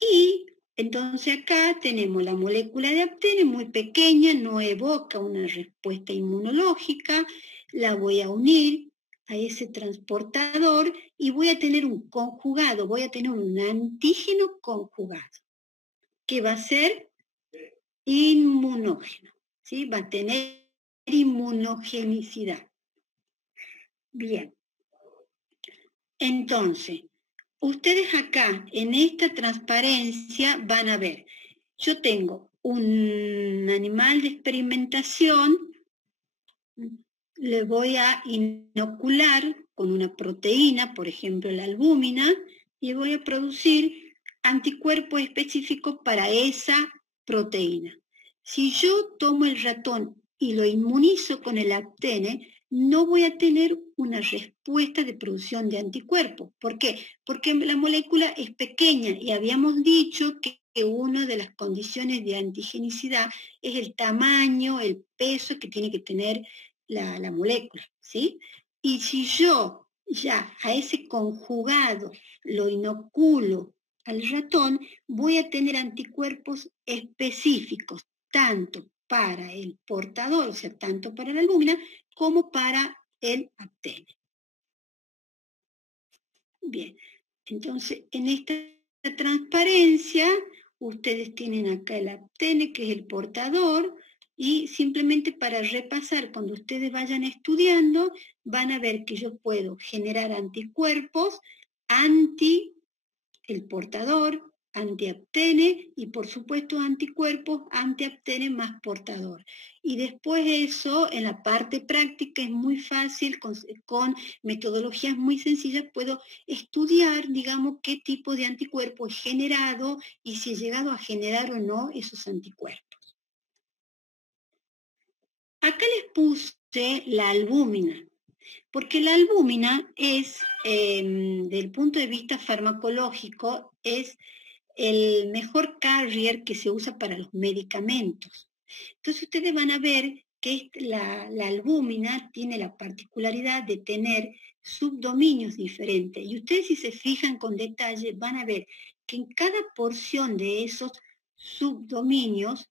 Y entonces acá tenemos la molécula de aptene muy pequeña, no evoca una respuesta inmunológica. La voy a unir a ese transportador y voy a tener un conjugado, voy a tener un antígeno conjugado, que va a ser inmunógeno, ¿sí? Va a tener inmunogenicidad. Bien. Entonces, ustedes acá, en esta transparencia, van a ver, yo tengo un animal de experimentación, le voy a inocular con una proteína, por ejemplo la albúmina, y voy a producir anticuerpos específicos para esa proteína. Si yo tomo el ratón y lo inmunizo con el aptene, no voy a tener una respuesta de producción de anticuerpos. ¿Por qué? Porque la molécula es pequeña y habíamos dicho que una de las condiciones de antigenicidad es el tamaño, el peso que tiene que tener la molécula, ¿sí? Y si yo ya a ese conjugado lo inoculo al ratón, voy a tener anticuerpos específicos, tanto para el portador, o sea, tanto para la albúmina, como para el aptene. Bien, entonces en esta transparencia, ustedes tienen acá el aptene, que es el portador, y simplemente para repasar, cuando ustedes vayan estudiando, van a ver que yo puedo generar anticuerpos anti el portador, antiaptene, y por supuesto anticuerpos antiaptene más portador. Y después eso, en la parte práctica, es muy fácil, con metodologías muy sencillas, puedo estudiar, digamos, qué tipo de anticuerpo he generado y si he llegado a generar o no esos anticuerpos. Acá les puse la albúmina, porque la albúmina es, desde el punto de vista farmacológico, es el mejor carrier que se usa para los medicamentos. Entonces ustedes van a ver que la albúmina tiene la particularidad de tener subdominios diferentes. Y ustedes, si se fijan con detalle, van a ver que en cada porción de esos subdominios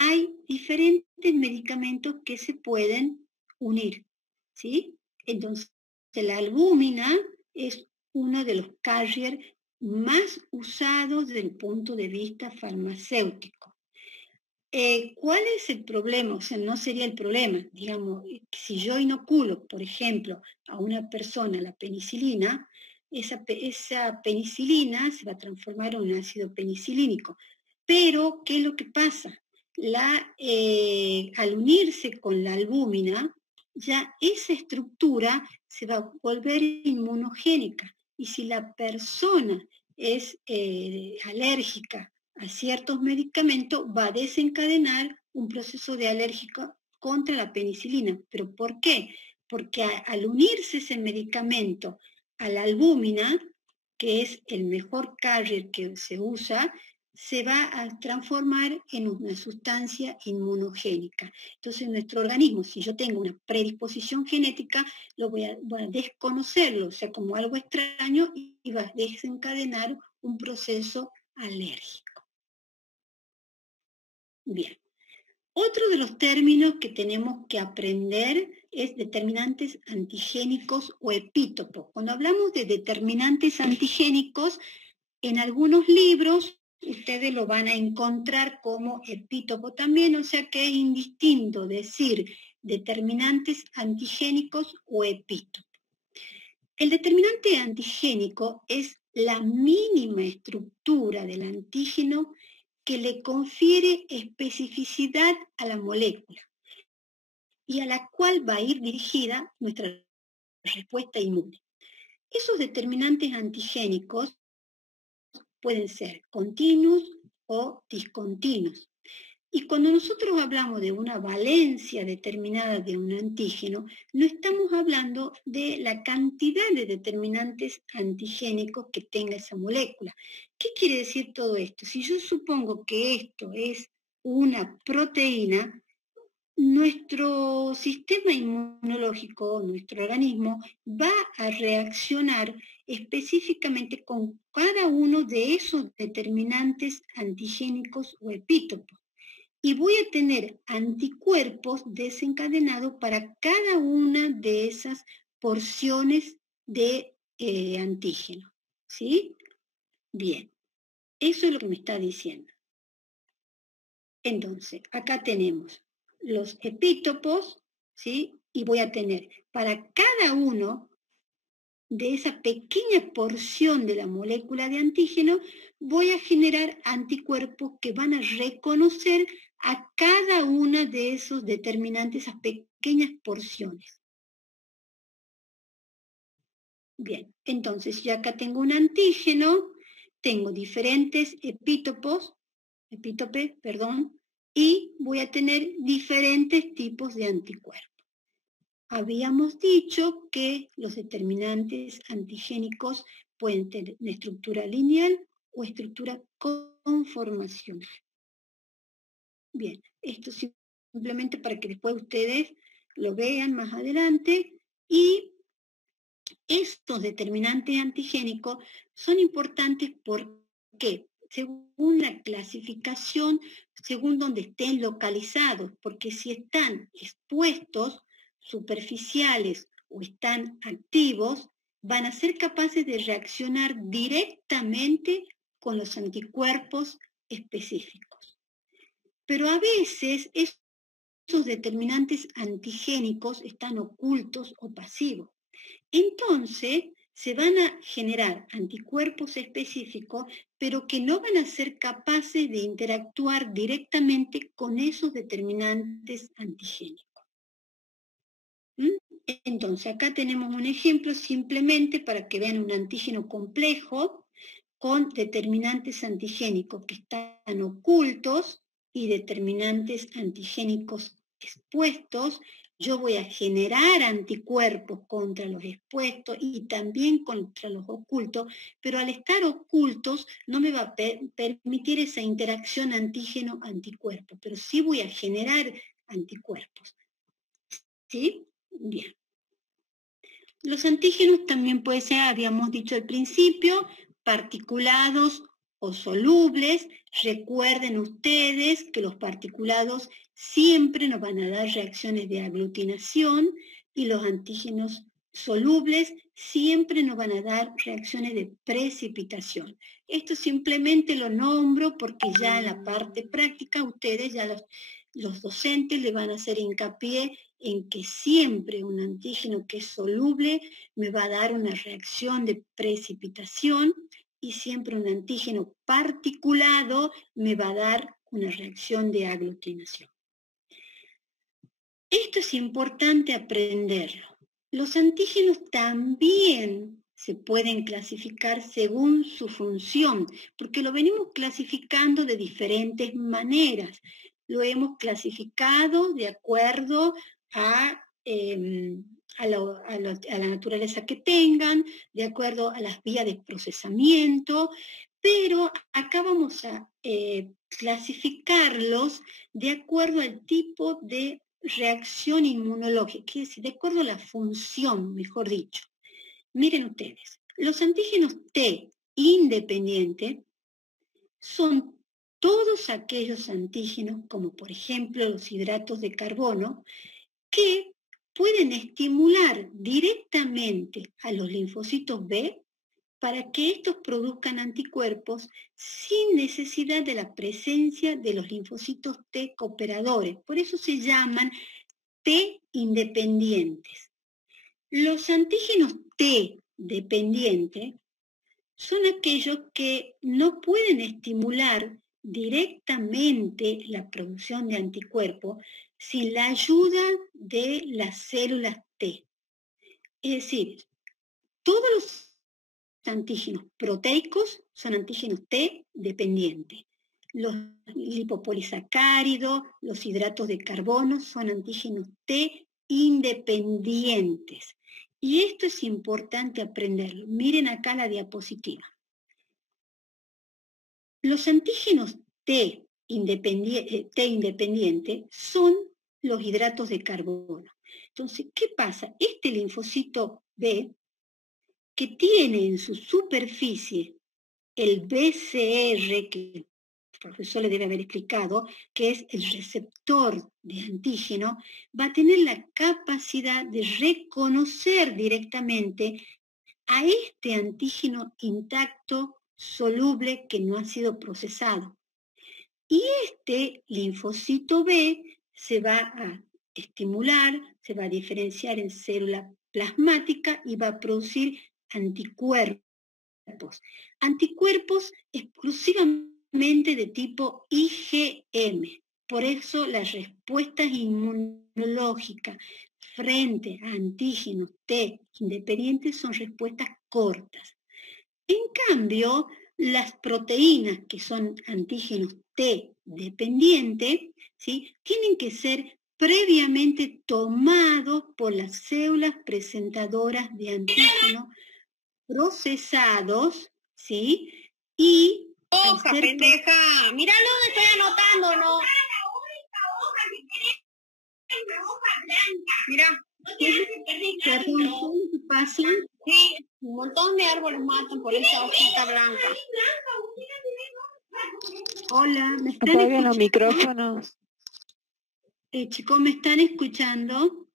hay diferentes medicamentos que se pueden unir, ¿sí? Entonces, la albúmina es uno de los carriers más usados desde el punto de vista farmacéutico. ¿Cuál es el problema? O sea, no sería el problema. Digamos, si yo inoculo, por ejemplo, a una persona la penicilina, esa penicilina se va a transformar en un ácido penicilínico. Pero, ¿qué es lo que pasa? Al unirse con la albúmina, ya esa estructura se va a volver inmunogénica. Y si la persona es alérgica a ciertos medicamentos, va a desencadenar un proceso de alérgico contra la penicilina. ¿Pero por qué? Porque al unirse ese medicamento a la albúmina, que es el mejor carrier que se usa, se va a transformar en una sustancia inmunogénica. Entonces nuestro organismo, si yo tengo una predisposición genética, voy a desconocerlo, o sea, como algo extraño, y va a desencadenar un proceso alérgico. Bien. Otro de los términos que tenemos que aprender es determinantes antigénicos o epítopos. Cuando hablamos de determinantes antigénicos, en algunos libros ustedes lo van a encontrar como epítopo también, o sea que es indistinto decir determinantes antigénicos o epítopo. El determinante antigénico es la mínima estructura del antígeno que le confiere especificidad a la molécula y a la cual va a ir dirigida nuestra respuesta inmune. Esos determinantes antigénicos pueden ser continuos o discontinuos. Y cuando nosotros hablamos de una valencia determinada de un antígeno, no estamos hablando de la cantidad de determinantes antigénicos que tenga esa molécula. ¿Qué quiere decir todo esto? Si yo supongo que esto es una proteína, nuestro sistema inmunológico, nuestro organismo, va a reaccionar específicamente con cada uno de esos determinantes antigénicos o epítopos. Y voy a tener anticuerpos desencadenados para cada una de esas porciones de antígeno. ¿Sí? Bien, eso es lo que me está diciendo. Entonces, acá tenemos los epítopos, ¿sí? Y voy a tener para cada uno de esa pequeña porción de la molécula de antígeno, voy a generar anticuerpos que van a reconocer a cada una de esos determinantes, esas pequeñas porciones. Bien, entonces yo acá tengo un antígeno, tengo diferentes epítopes, y voy a tener diferentes tipos de anticuerpos. Habíamos dicho que los determinantes antigénicos pueden tener una estructura lineal o estructura conformacional. Bien, esto simplemente para que después ustedes lo vean más adelante. Y estos determinantes antigénicos son importantes porque, según la clasificación, según donde estén localizados, porque si están expuestos, superficiales o están activos, van a ser capaces de reaccionar directamente con los anticuerpos específicos. Pero a veces esos determinantes antigénicos están ocultos o pasivos. Entonces, se van a generar anticuerpos específicos, pero que no van a ser capaces de interactuar directamente con esos determinantes antigénicos. Entonces, acá tenemos un ejemplo simplemente para que vean un antígeno complejo con determinantes antigénicos que están ocultos y determinantes antigénicos expuestos. Yo voy a generar anticuerpos contra los expuestos y también contra los ocultos, pero al estar ocultos no me va a permitir esa interacción antígeno-anticuerpo, pero sí voy a generar anticuerpos. ¿Sí? Bien. Los antígenos también pueden ser, habíamos dicho al principio, particulados o solubles. Recuerden ustedes que los particulados siempre nos van a dar reacciones de aglutinación y los antígenos solubles siempre nos van a dar reacciones de precipitación. Esto simplemente lo nombro porque ya en la parte práctica ustedes, ya los docentes le van a hacer hincapié en que siempre un antígeno que es soluble me va a dar una reacción de precipitación y siempre un antígeno particulado me va a dar una reacción de aglutinación. Esto es importante aprenderlo. Los antígenos también se pueden clasificar según su función, porque lo venimos clasificando de diferentes maneras. Lo hemos clasificado de acuerdo a la naturaleza que tengan, de acuerdo a las vías de procesamiento, pero acá vamos a clasificarlos de acuerdo al tipo de reacción inmunológica, es decir, de acuerdo a la función, mejor dicho. Miren ustedes, los antígenos T independientes son todos aquellos antígenos, como por ejemplo los hidratos de carbono, que pueden estimular directamente a los linfocitos B para que estos produzcan anticuerpos sin necesidad de la presencia de los linfocitos T cooperadores. Por eso se llaman T independientes. Los antígenos T dependientes son aquellos que no pueden estimular directamente la producción de anticuerpos sin la ayuda de las células T. Es decir, todos los antígenos proteicos son antígenos T dependientes. Los lipopolisacáridos, los hidratos de carbono son antígenos T independientes. Y esto es importante aprenderlo. Miren acá la diapositiva. Los antígenos T independientes son los hidratos de carbono. Entonces, ¿qué pasa? Este linfocito B, que tiene en su superficie el BCR, que el profesor le debe haber explicado, que es el receptor de antígeno, va a tener la capacidad de reconocer directamente a este antígeno intacto, soluble, que no ha sido procesado. Y este linfocito B se va a estimular, se va a diferenciar en célula plasmática y va a producir anticuerpos. Anticuerpos exclusivamente de tipo IgM. Por eso las respuestas inmunológicas frente a antígenos T independientes son respuestas cortas. En cambio, las proteínas que son antígenos T dependientes, ¿sí?, tienen que ser previamente tomados por las células presentadoras de antígeno procesados, ¿sí? Y ¡Hoja, pendeja! ¡Mira dónde estoy anotando, no! Mira. Perdón, ¿qué pasa? Sí, un montón de árboles matan por esa hojita blanca. Hola, ¿me están Apaguen los escuchando? micrófonos. Chicos, ¿me están escuchando?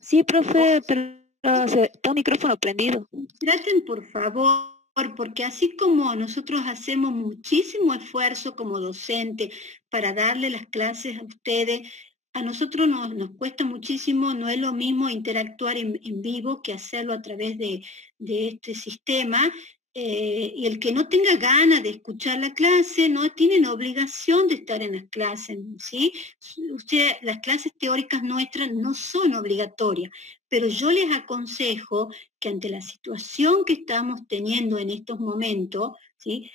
Sí, profe, pero está un micrófono prendido. Traten, por favor, porque así como nosotros hacemos muchísimo esfuerzo como docente para darle las clases a ustedes, a nosotros nos cuesta muchísimo, no es lo mismo interactuar en vivo que hacerlo a través de este sistema, y el que no tenga ganas de escuchar la clase no tienen obligación de estar en las clases, ¿sí? Las clases teóricas nuestras no son obligatorias, pero yo les aconsejo que ante la situación que estamos teniendo en estos momentos, ¿sí?,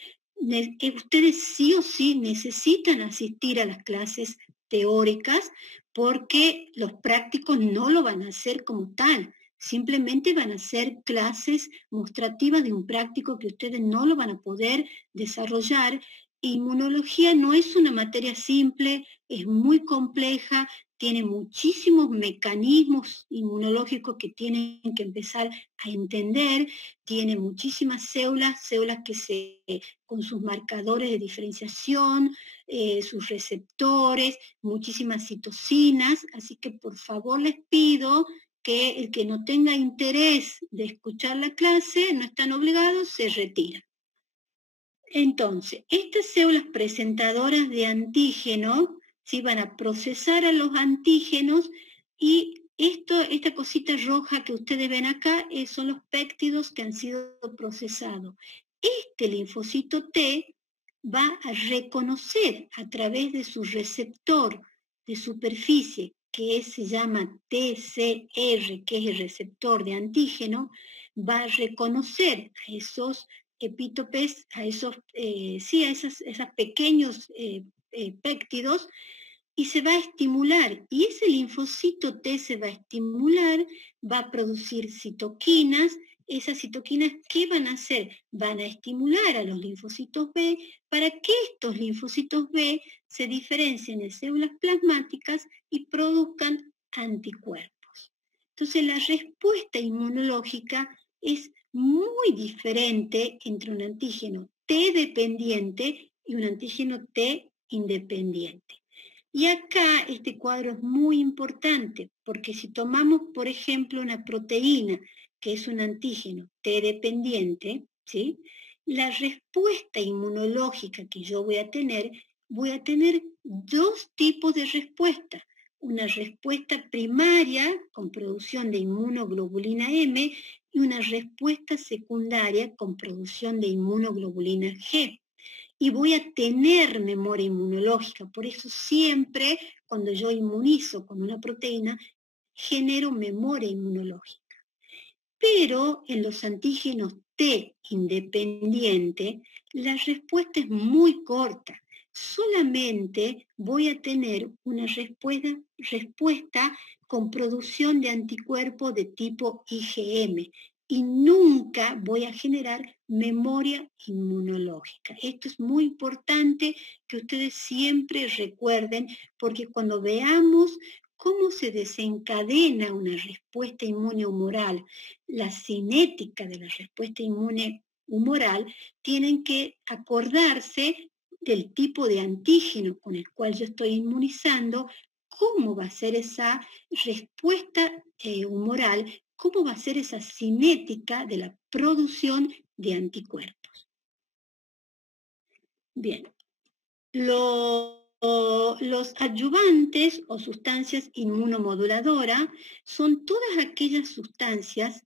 ustedes sí o sí necesitan asistir a las clases teóricas porque los prácticos no lo van a hacer como tal. Simplemente van a ser clases mostrativas de un práctico que ustedes no lo van a poder desarrollar. Inmunología no es una materia simple, es muy compleja, tiene muchísimos mecanismos inmunológicos que tienen que empezar a entender, tiene muchísimas células que con sus marcadores de diferenciación, sus receptores, muchísimas citocinas, así que por favor les pido que el que no tenga interés de escuchar la clase, no están obligados, se retira. Entonces, estas células presentadoras de antígeno, ¿sí?, van a procesar a los antígenos y esta cosita roja que ustedes ven acá son los péptidos que han sido procesados. Este linfocito T va a reconocer a través de su receptor de superficie, que se llama TCR, que es el receptor de antígeno, va a reconocer a esos epítopes, a esos pequeños péptidos, y se va a estimular, y ese linfocito T se va a estimular, va a producir citoquinas, esas citoquinas, ¿qué van a hacer? Van a estimular a los linfocitos B para que estos linfocitos B se diferencien en células plasmáticas y produzcan anticuerpos. Entonces la respuesta inmunológica es muy diferente entre un antígeno T dependiente y un antígeno T independiente. Y acá este cuadro es muy importante, porque si tomamos, por ejemplo, una proteína, que es un antígeno T dependiente, ¿sí? La respuesta inmunológica que yo voy a tener dos tipos de respuesta. Una respuesta primaria con producción de inmunoglobulina M y una respuesta secundaria con producción de inmunoglobulina G. Y voy a tener memoria inmunológica, por eso siempre cuando yo inmunizo con una proteína, genero memoria inmunológica. Pero en los antígenos T independiente, la respuesta es muy corta. Solamente voy a tener una respuesta con producción de anticuerpos de tipo IgM y nunca voy a generar memoria inmunológica. Esto es muy importante que ustedes siempre recuerden, porque cuando veamos cómo se desencadena una respuesta inmune humoral, la cinética de la respuesta inmune humoral, tienen que acordarse del tipo de antígeno con el cual yo estoy inmunizando, cómo va a ser esa respuesta humoral, cómo va a ser esa cinética de la producción de anticuerpos. Bien, los adyuvantes o sustancias inmunomoduladoras son todas aquellas sustancias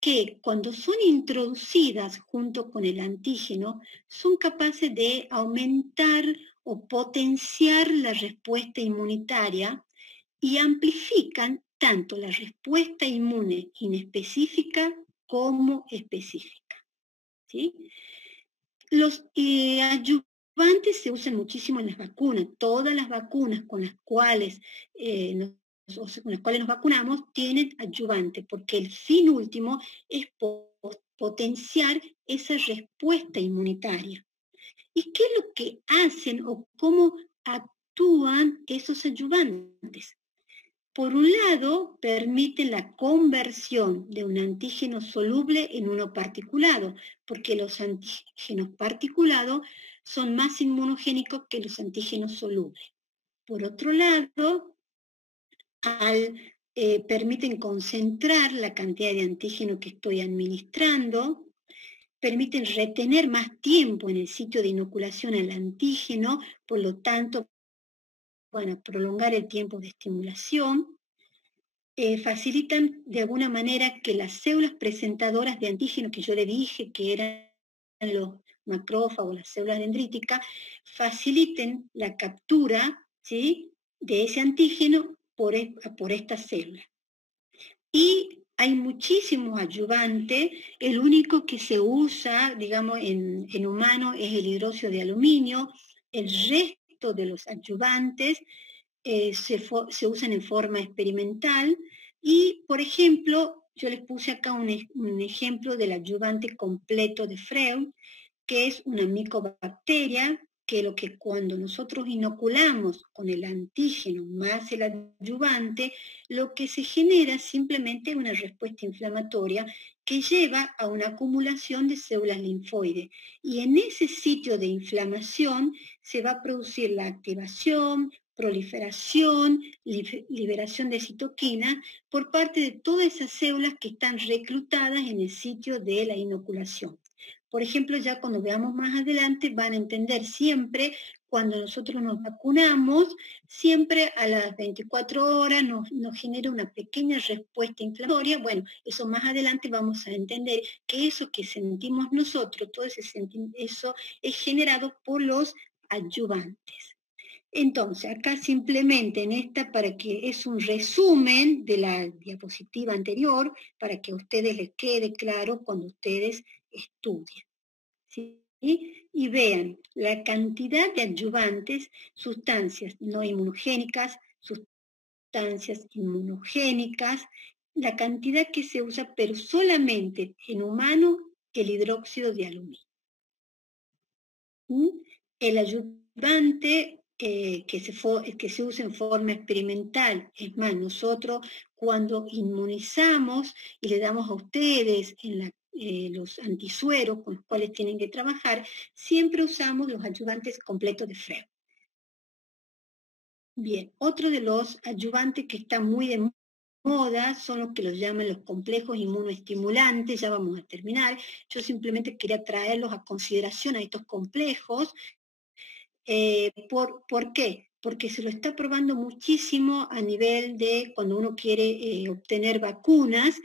que cuando son introducidas junto con el antígeno son capaces de aumentar o potenciar la respuesta inmunitaria y amplifican tanto la respuesta inmune inespecífica como específica, ¿sí? Los adyuvantes se usan muchísimo en las vacunas. Todas las vacunas con las cuales nos vacunamos tienen adyuvante, porque el fin último es potenciar esa respuesta inmunitaria. ¿Y qué es lo que hacen o cómo actúan esos adyuvantes? Por un lado, permiten la conversión de un antígeno soluble en uno particulado, porque los antígenos particulados son más inmunogénicos que los antígenos solubles. Por otro lado, permiten concentrar la cantidad de antígeno que estoy administrando, permiten retener más tiempo en el sitio de inoculación al antígeno, por lo tanto, van a prolongar el tiempo de estimulación, facilitan de alguna manera que las células presentadoras de antígeno que yo le dije que eran los macrófagos, las células dendríticas, faciliten la captura, ¿sí?, de ese antígeno por esta célula. Y hay muchísimos adyuvantes, el único que se usa, digamos, en humanos es el hidróxido de aluminio, el resto de los adyuvantes se usan en forma experimental y, por ejemplo, yo les puse acá un ejemplo del adyuvante completo de Freud, que es una micobacteria, que cuando nosotros inoculamos con el antígeno más el adyuvante, lo que se genera es simplemente una respuesta inflamatoria que lleva a una acumulación de células linfoides. Y en ese sitio de inflamación se va a producir la activación, proliferación, liberación de citoquinas por parte de todas esas células que están reclutadas en el sitio de la inoculación. Por ejemplo, ya cuando veamos más adelante van a entender siempre cuando nosotros nos vacunamos, siempre a las 24 horas nos genera una pequeña respuesta inflamatoria. Bueno, eso más adelante vamos a entender que eso que sentimos nosotros, todo eso es generado por los adyuvantes. Entonces, acá simplemente en esta, para que es un resumen de la diapositiva anterior, para que a ustedes les quede claro cuando ustedes estudien, ¿sí? Y vean la cantidad de adyuvantes, sustancias no inmunogénicas, sustancias inmunogénicas, la cantidad que se usa, pero solamente en humano, el hidróxido de aluminio. El ayudante que se usa en forma experimental, es más, nosotros cuando inmunizamos y le damos a ustedes los antisueros con los cuales tienen que trabajar, siempre usamos los ayudantes completos de Freud. Bien, otro de los ayudantes que está muy de moda son los que los llaman los complejos inmunoestimulantes. Ya vamos a terminar. Yo simplemente quería traerlos a consideración a estos complejos. ¿Por qué? Porque se lo está probando muchísimo a nivel de cuando uno quiere obtener vacunas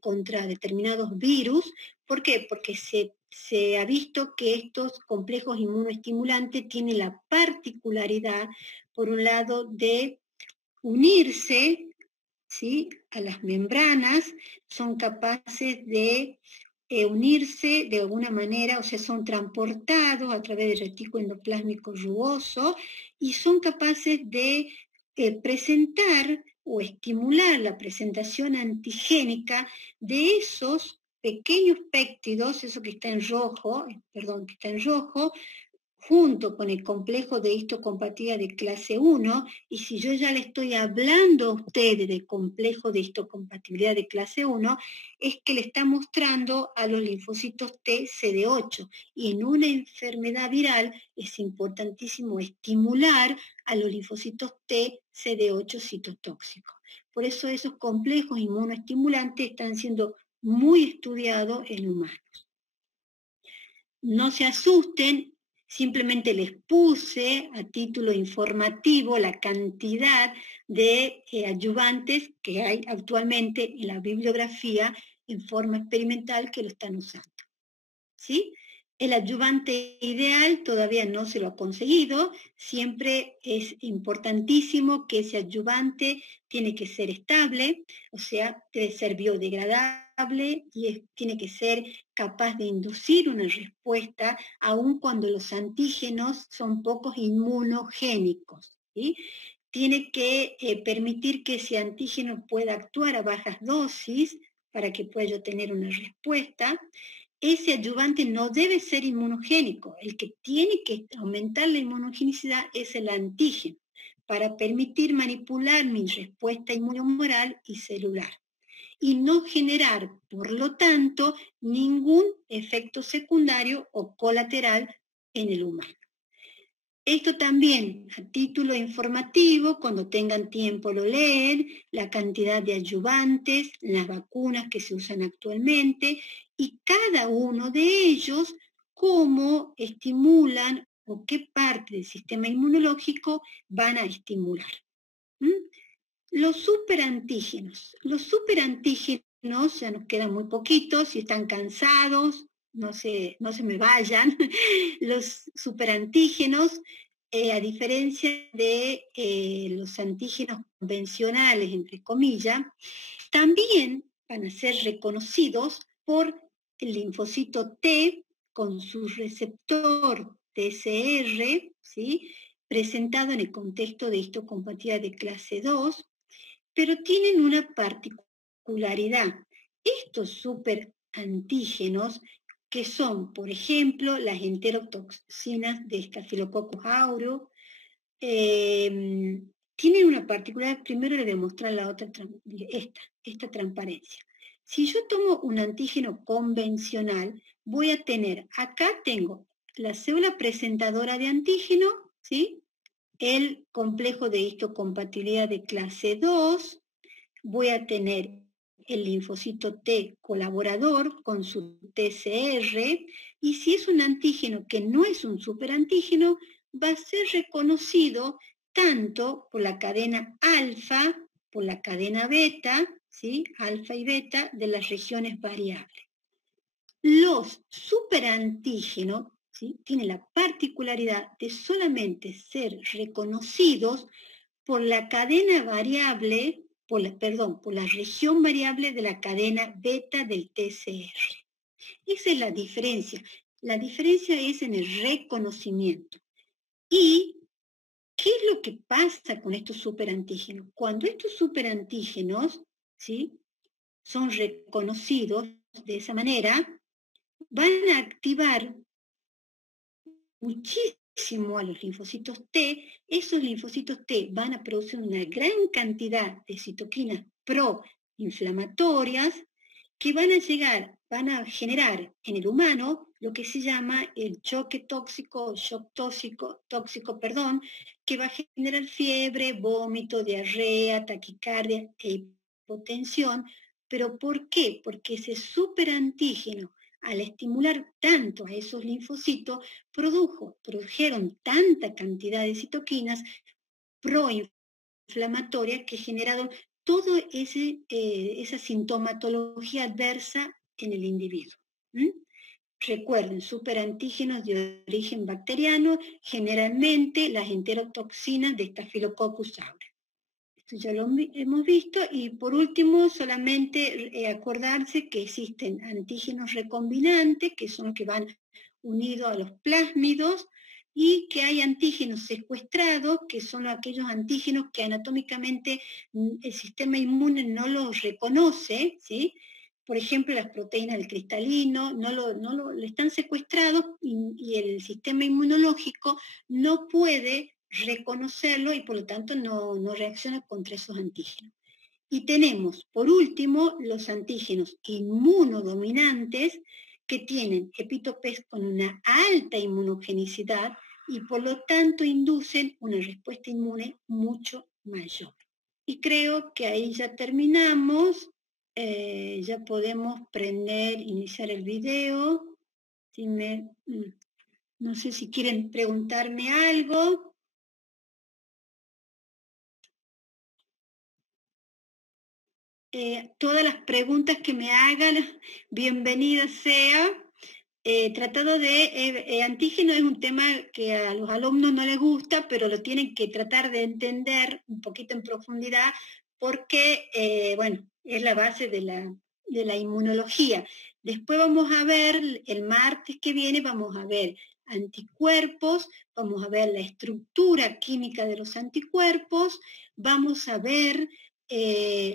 contra determinados virus. ¿Por qué? Porque se ha visto que estos complejos inmunoestimulantes tienen la particularidad, por un lado, de unirse, ¿sí?, a las membranas, son capaces de unirse de alguna manera, o sea, son transportados a través del retículo endoplásmico rugoso y son capaces de presentar o estimular la presentación antigénica de esos pequeños péptidos, eso que está en rojo, junto con el complejo de histocompatibilidad de clase 1, y si yo ya le estoy hablando a ustedes del complejo de histocompatibilidad de clase 1, es que le está mostrando a los linfocitos T CD8, y en una enfermedad viral es importantísimo estimular a los linfocitos T CD8 citotóxicos. Por eso esos complejos inmunoestimulantes están siendo muy estudiados en humanos. No se asusten, simplemente les puse a título informativo la cantidad de ayudantes que hay actualmente en la bibliografía en forma experimental que lo están usando. ¿Sí? El ayudante ideal todavía no se lo ha conseguido. Siempre es importantísimo que ese ayudante tiene que ser estable, o sea, debe ser biodegradable y tiene que ser capaz de inducir una respuesta aun cuando los antígenos son pocos inmunogénicos, ¿sí? Tiene que permitir que ese antígeno pueda actuar a bajas dosis para que pueda yo tener una respuesta. Ese ayudante no debe ser inmunogénico. El que tiene que aumentar la inmunogenicidad es el antígeno para permitir manipular mi respuesta inmunomoral y celular y no generar, por lo tanto, ningún efecto secundario o colateral en el humano. Esto también, a título informativo, cuando tengan tiempo lo leen, la cantidad de ayudantes, las vacunas que se usan actualmente, y cada uno de ellos, cómo estimulan o qué parte del sistema inmunológico van a estimular. Los superantígenos. Los superantígenos, ya nos quedan muy poquitos, si están cansados, no se me vayan. Los superantígenos, a diferencia de los antígenos convencionales, entre comillas, también van a ser reconocidos por el linfocito T con su receptor TCR, ¿sí?, presentado en el contexto de histocompatibilidad de clase 2, pero tienen una particularidad. Estos superantígenos, que son, por ejemplo, las enterotoxinas de Staphylococcus aureus, tienen una particularidad. Primero le voy a mostrar la otra, esta transparencia. Si yo tomo un antígeno convencional, voy a tener, acá tengo la célula presentadora de antígeno, ¿sí?, el complejo de histocompatibilidad de clase 2, voy a tener el linfocito T colaborador con su TCR, y si es un antígeno que no es un superantígeno, va a ser reconocido tanto por la cadena alfa, por la cadena beta, ¿sí?, alfa y beta de las regiones variables. Los superantígenos, ¿sí?, tienen la particularidad de solamente ser reconocidos por la cadena variable, por la región variable de la cadena beta del TCR. Esa es la diferencia. La diferencia es en el reconocimiento. ¿Y qué es lo que pasa con estos superantígenos? Cuando estos superantígenos, ¿sí?, son reconocidos de esa manera, van a activar muchísimo a los linfocitos T. Esos linfocitos T van a producir una gran cantidad de citoquinas proinflamatorias que van a generar en el humano lo que se llama el choque tóxico, shock tóxico, que va a generar fiebre, vómito, diarrea, taquicardia e hipotensión. ¿Pero por qué? Porque ese superantígeno, al estimular tanto a esos linfocitos, produjeron tanta cantidad de citoquinas proinflamatorias que generaron toda esa sintomatología adversa en el individuo. Recuerden, superantígenos de origen bacteriano, generalmente las enterotoxinas de Staphylococcus aureus. Esto ya lo hemos visto. Y por último, solamente acordarse que existen antígenos recombinantes, que son los que van unidos a los plásmidos, y que hay antígenos secuestrados, que son aquellos antígenos que anatómicamente el sistema inmune no los reconoce, ¿sí? Por ejemplo, las proteínas del cristalino están secuestrados y el sistema inmunológico no puede reconocerlo y por lo tanto no reacciona contra esos antígenos. Y tenemos, por último, los antígenos inmunodominantes, que tienen epitopes con una alta inmunogenicidad y por lo tanto inducen una respuesta inmune mucho mayor. Y creo que ahí ya terminamos. Ya podemos iniciar el video. No sé si quieren preguntarme algo. Todas las preguntas que me hagan, bienvenidas sea. Tratado de antígeno es un tema que a los alumnos no les gusta, pero lo tienen que tratar de entender un poquito en profundidad porque, bueno, es la base de la inmunología. Después vamos a ver, el martes que viene, vamos a ver anticuerpos, vamos a ver la estructura química de los anticuerpos, vamos a ver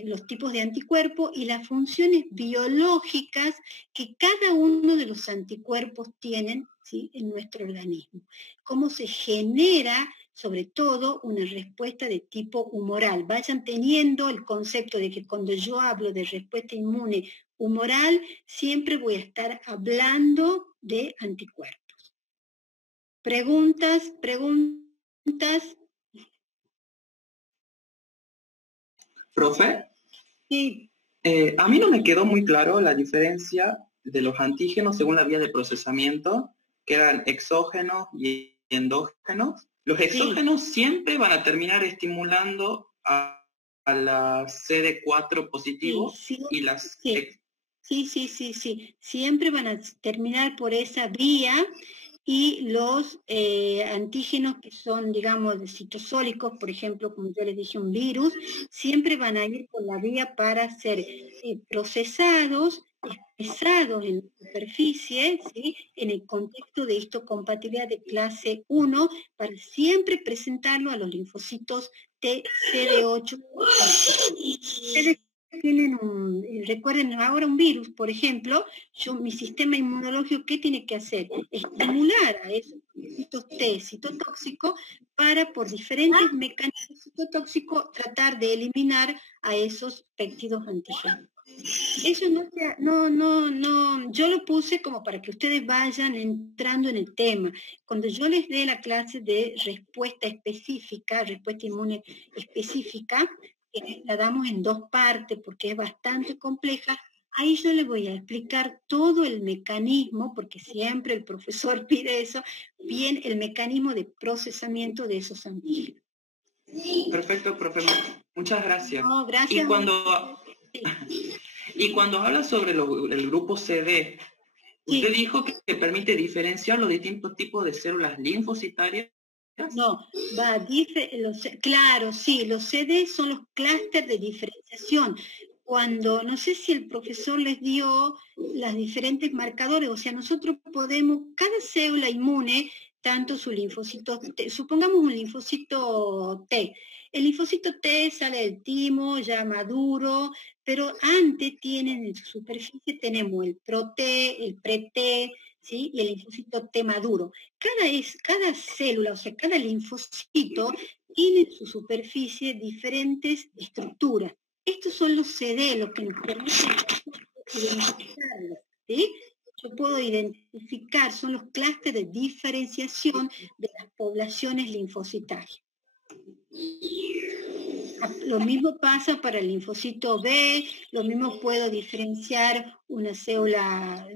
los tipos de anticuerpos y las funciones biológicas que cada uno de los anticuerpos tienen, ¿sí?, en nuestro organismo. Cómo se genera, sobre todo, una respuesta de tipo humoral. Vayan teniendo el concepto de que cuando yo hablo de respuesta inmune humoral, siempre voy a estar hablando de anticuerpos. ¿Preguntas? Profe, Sí. A mí no me quedó muy claro la diferencia de los antígenos según la vía de procesamiento, que eran exógenos y endógenos. Los exógenos siempre van a terminar estimulando a la CD4 positivo y las... Sí. Siempre van a terminar por esa vía. Y los antígenos que son, digamos, citosólicos, por ejemplo, como yo les dije, un virus, siempre van a ir por la vía para ser procesados, expresados en la superficie, ¿sí?, en el contexto de histocompatibilidad de clase 1, para siempre presentarlo a los linfocitos T, CD8. Ustedes tienen recuerden ahora un virus, por ejemplo, mi sistema inmunológico, ¿qué tiene que hacer? Estimular a esos linfocitos T citotóxicos para, por diferentes mecanismos citotóxicos, tratar de eliminar a esos péptidos antígenos. Eso yo lo puse como para que ustedes vayan entrando en el tema. Cuando yo les dé la clase de respuesta inmune específica, la damos en 2 partes porque es bastante compleja, ahí yo les voy a explicar todo el mecanismo, porque siempre el profesor pide eso, bien el mecanismo de procesamiento de esos antígenos. Perfecto, profe. Muchas gracias. No, gracias. Y cuando habla sobre el grupo CD, usted dijo que permite diferenciar los distintos tipos de células linfocitarias. No, claro, sí, los CD son los clústeres de diferenciación. Cuando, no sé si el profesor les dio las diferentes marcadores, o sea, nosotros podemos, cada célula inmune, tanto su linfocito T, supongamos un linfocito T, El linfocito T sale del timo, ya maduro, pero antes tienen en su superficie tenemos el pro-T, el pre-T, ¿sí? Y el linfocito T maduro. Cada célula, o sea, cada linfocito tiene en su superficie diferentes estructuras. Estos son los CD, los que nos permiten identificarlos, ¿sí? Yo puedo identificar, son los clústeres de diferenciación de las poblaciones linfocitarias. Lo mismo pasa para el linfocito B, lo mismo puedo diferenciar una célula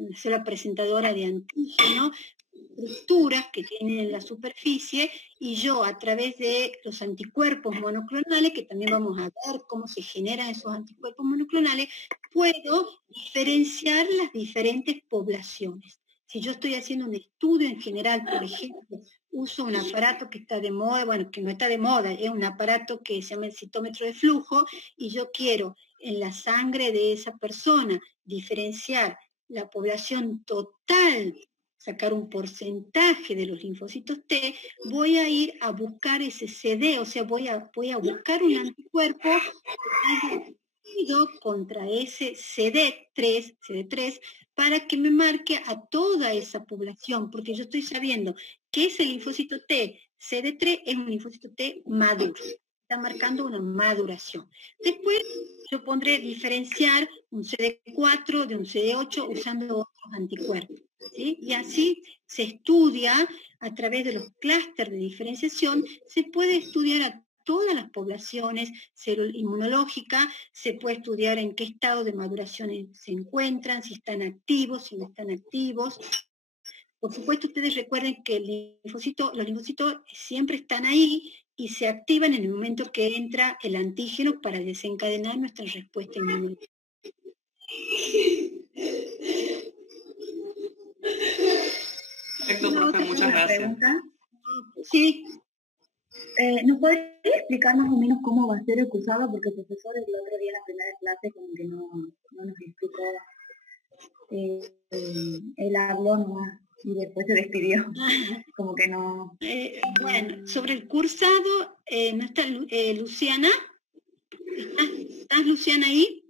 presentadora de antígeno, estructuras que tienen en la superficie, y yo a través de los anticuerpos monoclonales, que también vamos a ver cómo se generan esos anticuerpos monoclonales, puedo diferenciar las diferentes poblaciones. Si yo estoy haciendo un estudio en general, por ejemplo, uso un aparato que está de moda, bueno, que no está de moda, es un aparato que se llama el citómetro de flujo, y yo quiero en la sangre de esa persona diferenciar la población total, sacar un porcentaje de los linfocitos T, voy a ir a buscar ese CD, o sea, voy a buscar un anticuerpo que haya ido contra ese CD3, para que me marque a toda esa población, porque yo estoy sabiendo que ese linfocito T, CD3, es un linfocito T maduro, está marcando una maduración. Después yo pondré diferenciar un CD4 de un CD8 usando otros anticuerpos, ¿sí? Y así se estudia a través de los clústeres de diferenciación, se puede estudiar a todas las poblaciones inmunológicas, se puede estudiar en qué estado de maduración se encuentran, si están activos, si no están activos. Por supuesto, ustedes recuerden que los linfocitos siempre están ahí y se activan en el momento que entra el antígeno para desencadenar nuestra respuesta inmunológica. Perfecto, profe, muchas gracias. Pregunta. Sí. ¿Nos podría explicar más o menos cómo va a ser el cursado? Porque el profesor el otro día en la primera clase como que no nos explicó. Él habló nomás y después se despidió. Como que no... Bueno, sobre el cursado, ¿no está Luciana? ¿Estás Luciana ahí?